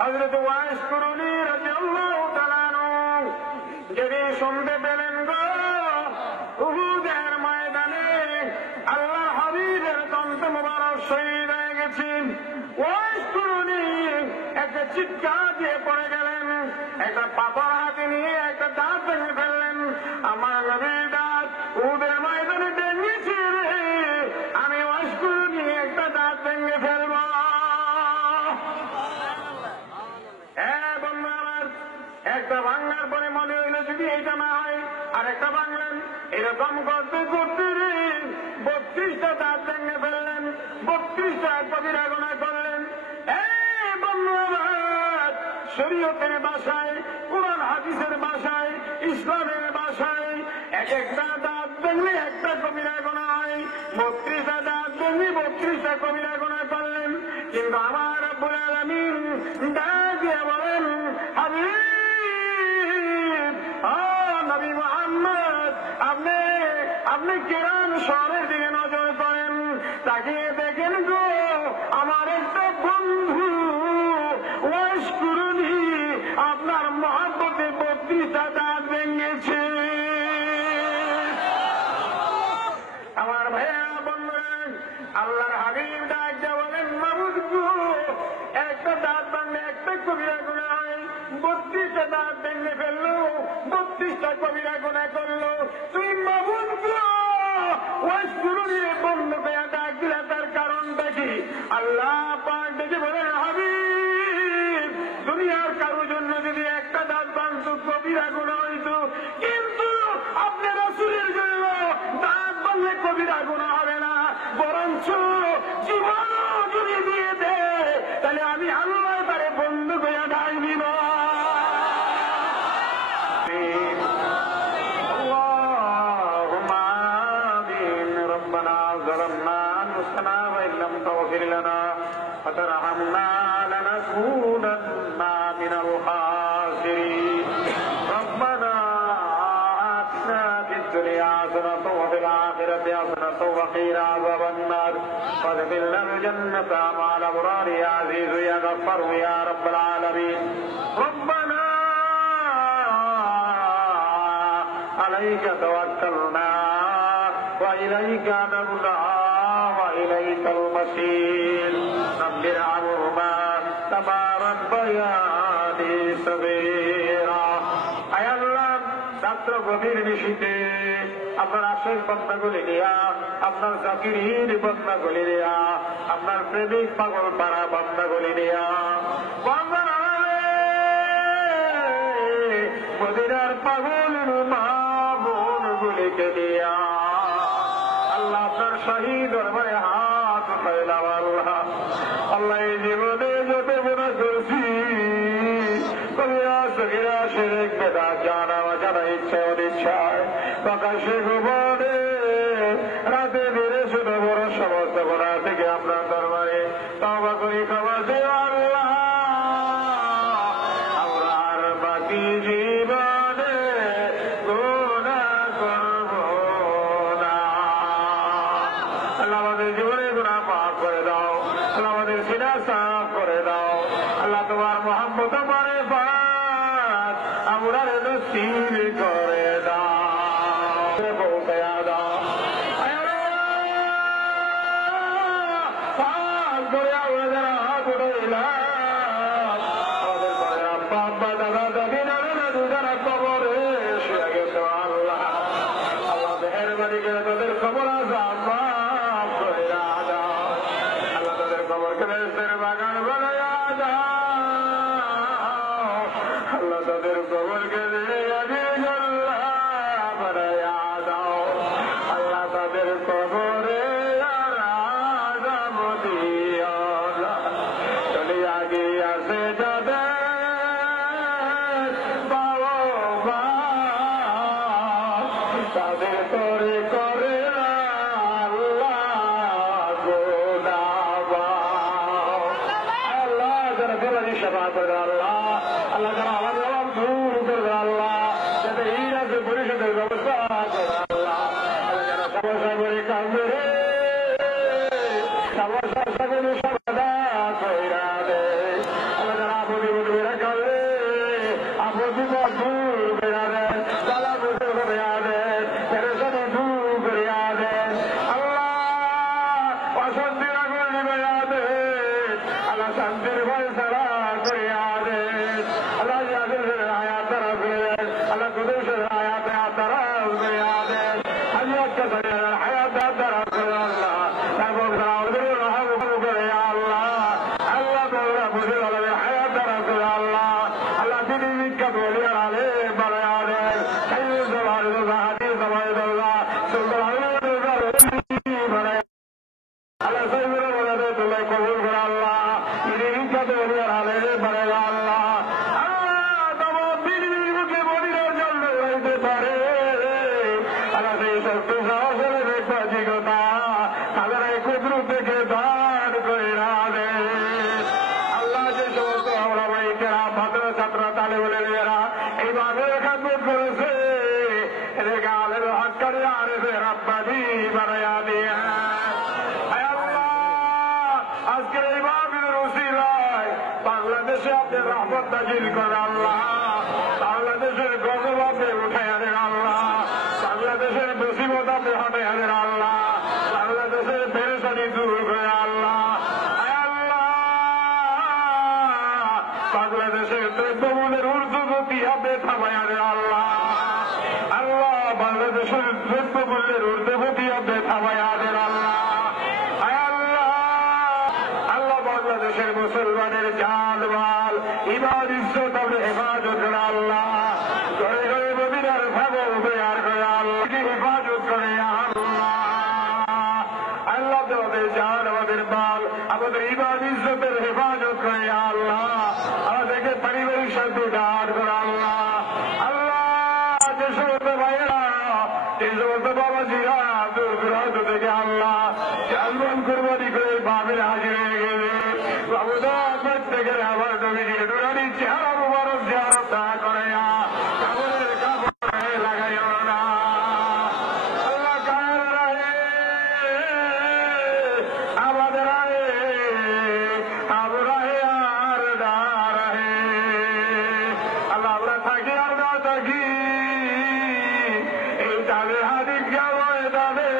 হযরত ওয়াইস কুরুনি রাদিয়াল্লাহু তাআলা আনহু যেদিন শুনতে পেলেন গো উহুদের ময়দানে আল্লাহর হাবিবের দন্ত মোবারক শহীদ হয়ে গেছেন, ওয়াইস কুরুনি একটা চিৎকার দিয়ে পড়ে গেলেন, একটা পাথর হাতে নিয়ে একটা দাঁত ভেঙে ফেললেন। আমার নবীর দাঁত উহুদের ময়দানে ভেঙেছে, আমি ওয়াইস কুরুনি একটা দাঁত ভেঙে ফেলব। একটা ভাঙার পরে মনে হইল যদি এইটা না হয় আর একটা ভাঙলেন, এরকম করতে করতে 32টা দাঁত ভেঙে ফেললেন, 32টা কবিরা গুনাহ করলেন। শরীয়তের ভাষায়, কুরআন হাদিসের ভাষায়, ইসলামের ভাষায় এক একটা দাঁত ভেঙলে একটা কবিরা গুনাহ হয়, 32টা দাঁত ভেঙে 32টা কবিরা গুনাহ করলেন। কিন্তু আমার রব্বুল আলামিন ডাক দিয়ে বলেন, হাবিব নবী মুহাম্মদ, আপনি কিরাম শহরের দিকে নজর করেন, তাকিয়ে দেখেন গো আমার একটা বন্ধু ওয়াইস কুরুনি আপনার মহব্বতে 32টা দাঁত ভেঙেছে। আমার ভাইয়া বন্ধুরা, আল্লাহর হাবিব ডাক দিয়ে বলেন, মাবুদ গো একটা দাঁত ভাঙলে একটা কবিরা গুনাহ হয়, 32টা দাঁত ভেঙে ফেললো, 32টা কবিরা গুনাহ করলো, তুই মাবুদ গো ওয়াইস কুরুনি বন্ধ করে ডাক দিলে তার কারণটা কি? আল্লাহ পাক ডেকে বলেন, হাবিব দুনিয়ার কারো জন্য যদি একটা দাঁত ভাঙতো কবিরা গুনাহ হইতো, কিন্তু আপনি রাসূলের জন্য দাঁত ভাঙলে কবিরা গুনাহ হবে না, বরঞ্চ জীবন যদি দিয়ে দেয় তাহলে আমি আল্লাহ তারে বন্ধ করে ডাক দিব। وترحمنا لنكونن من الخاسرين ربنا آتنا في الدنيا حسنة وفي الآخرة حسنة وقنا عذاب النار وادخلنا الجنة مع الأبرار يا عزيز يا غفار يا رب العالمين ربنا عليك توكلنا وإليك نبنا وإليك المصير رب ارحمهما كما ربياني صغيرا। আয় আল্লাহ, রাত্র গভীর নিশীথে আপনার আশেক বান্দাগুলি নিয়া, আপনার জাকিরিন বান্দাগুলি নিয়া, আপনার প্রেমিক পাগল পাড়া বান্দাগুলি নিয়া, মদিনার পাগল মা বোনগুলিকে দিয়া আল্লাহ আপনার শাহী দরবারে হাত ফেলাও। আল্লাহ আল্লাহ এই জীবনে যত গুনাহ করছি, কবিরা সগীরা শিরক বিদআত জানা অজানা ইচ্ছা অনিচ্ছায় প্রকাশ্যে গোপনে রাতে দিনে ছোট বড় সমস্ত গুনাহ থেকে আপনার দরবারে তওবা করি, ক্ষমা চেয়ে আল্লাহ আমরা আর বাকি জীবনে গুনাহ করব না। আল্লাহ আমাদের জীবনে গুনাহ মাফ করে দাও, আল্লাহ আমাদের সিনা সাফ করে দাও, আল্লাহ তোমার মহব্বত মারিফাত আমরা নসিব করে দাও, পৌঁছায়া দাও। তাদের খবর আজাব মাফ করে দাও, আল্লাহ তাদের খবরকে বেহেশতের বাগান বানায়া দাও, আল্লাহ তাদের খবরকে বানায়া দাও, আল্লাহ তাদের খবরে আর আজাব দিও না। চলে আগে আসে যাদের বাবা তাদের করে করে আল্লাহ যারা বেমারি সেবা করে আল্লাহ, আল্লাহ যারা আমাদের দূর করে আরেফে রাব্বানি বানায়া দিয়া। আজকের এই মাহফিলের উসিলায় বাংলাদেশে আপনি রহমত নাজিল করেন আল্লাহ, বাংলাদেশের গজব আপনি উঠাইয়া দেন আল্লাহ, বাংলাদেশের মুসিবত আপনি হটাইয়া দেন আল্লাহ, বাংলাদেশের পেরেশানি দূর করে আল্লাহ। বাংলাদেশের দ্রব্যমূল্যের ঊর্ধ্বগতি আপনি থামাইয়া দেন আল্লাহ। আল্লাহ বাংলাদেশের দ্রব্যমূল্যের ঊর্ধ্বগতি আপনি থামাইয়া দেন আল্লাহ। বাংলাদেশের মুসলমানের জান মাল ইমান ইজ্জত আপনি হেফাজত করে আল্লাহ। ঘরে ঘরে মদিনার ছাগল তৈয়ার করে আল্লাহ হেফাজত করে আল্লাহ। আল্লাহ আমাদের জান আমাদের মাল আমাদের ইমান ইজ্জতের হেফাজত করে আল্লাহ। আমাদেরকে পারিবারিক শান্তি দান করে আল্লাহ। আল্লাহ যে সমস্ত ভাইয়েরা যে সমস্ত বাবাজিরা দূর দূরান্ত থেকে আল্লাহ জানবান কুরবানি করে বাবের হাজির হয়ে গেলে প্রত্যেকের আমার নবীজির নুরানি চেহারা মুবারক জিয়ারত করে কাপড়ের কাপড়ে লাগাইও না আল্লাহ। কায়ের রাহে আমাদের রাহে আমরা আর না রাহে আল্লাহ। আমরা থাকি আর না থাকি এই তাদের হাদিস গাওয়ায় দাবে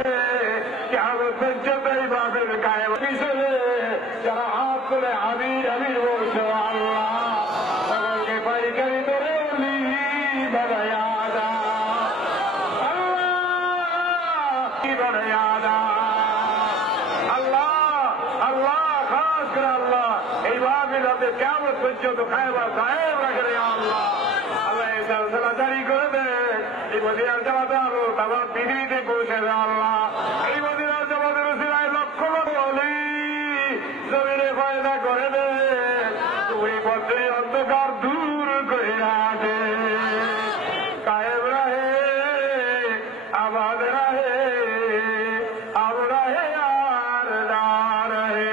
কেমন পর্যন্ত এই বাবের কায়েম পিছনে যারা হাত করে আমির আমির বলছে আল্লাহ সকলকে পাইকারি ধরে উনি বানায়া দাও আল্লাহ, কি বানায়া দাও আল্লাহ। আল্লাহ খাস করে আল্লাহ এই মাহফিল আপনি কেমন পর্যন্ত খায়বা কায়েম রাখেন আল্লাহ। আল্লাহ এই সিলসিলা জারি করে দেন, এই মদিনার জামাতে আরো তামাম পৃথিবীতে পৌঁছে দেন আল্লাহ। এই মদিনার জামাতের উসিলায় লক্ষ লক্ষ ওলি জমিনে ফায়দা করে দে, তুমি পথে অন্ধকার দূর করে দে। কায়েম রাহে আমাদের রাহে আমরা হে আর না রাহে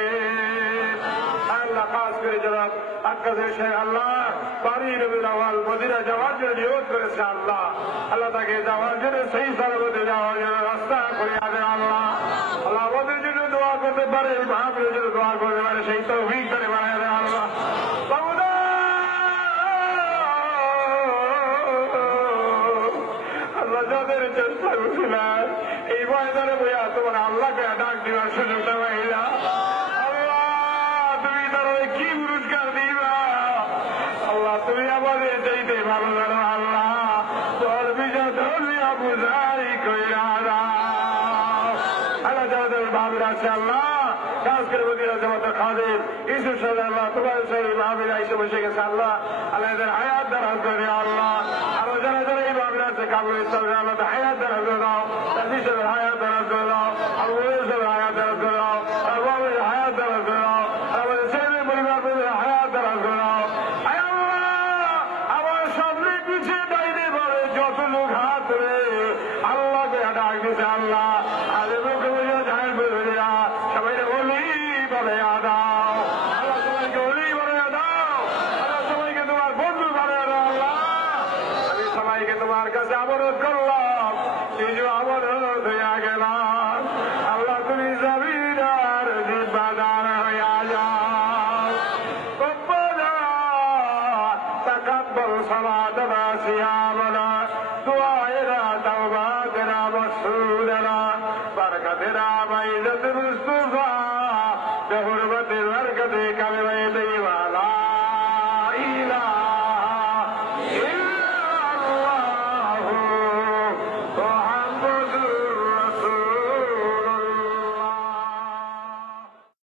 আল্লাহ। খাস করে যারা আকাশের শেখ আল্লাহ বাড়ি রবির আওয়াল মদিনা যাওয়ার জন্য নিয়োগ করেছে আল্লাহ, আল্লাহ তাকে যাওয়ার জন্য সেই সালামতে যাওয়ার জন্য রাস্তা করে আদেন আল্লাহ। আল্লাহ আমাদের জন্য দোয়া করতে পারে, এই মাহফিলের জন্য দোয়া করতে পারে, সেই তৌফিক করে বানায় দেন আল্লাহ। আল্লাহ যাদের চেষ্টা করছিলেন এই ময়দানে বইয়া তোমার আল্লাহকে ডাক দিবার সুযোগটা পাইলা আল্লাহ, তুমি তারা কি পুরস্কার দিবা আল্লাহ। তুমি আমাদের চাইতে ভালো জানো আল্লাহ, তোর বিজয় ধর্মিয়া বুঝাই কইরা আল্লাহ। যাদের ভাবির আছে আল্লাহ খাস করে মদিনা জামাতের খাদিম ইসুর সাথে আল্লাহ তোমার সাথে ভাবিরা এসে বসে গেছে আল্লাহ। আল্লাহ এদের হায়াত দারাজ করে আল্লাহ। আরো যারা যারা এই ভাবিরা আছে কাবুল ইসলামের আল্লাহ হায়াত দারাজ করে দাও, তার বিশেষের হায়াত দারাজ করে দাও, আবু ইসলামের হায়াত দারাজ করে দাও, আর বাবের হায়াত দারাজ করে দাও, আমাদের ছেলে পরিবার হায়াত দারাজ করে দাও। আমার সামনে পিছিয়ে ডাইনে বলে যত লোক হাত ধরে আল্লাহকে ডাক দিছে আল্লাহ, আরে মুখে বুঝে ঝাড় বেরোয় সবাই অলি বানায়া দাও আল্লাহ, সবাইকে অলি বানায়া দাও আল্লাহ, সবাইকে তোমার বন্ধু বানায়া দাও আল্লাহ। আমি সবাইকে তোমার কাছে অবরোধ করলাম, নিজে অবরোধ হইয়া গেলাম আল্লাহ। তুমি জমিদার জিম্মাদার হইয়া যাও, তাকাব্বাল সালাতানা সিয়ামানা দুআয়েনা তাওবাতেনা মাসউলানা বারাকাতেনা বাইদাতুল মুস্তাফা বিহুরমাতি বারাকাতি কালিমায়ে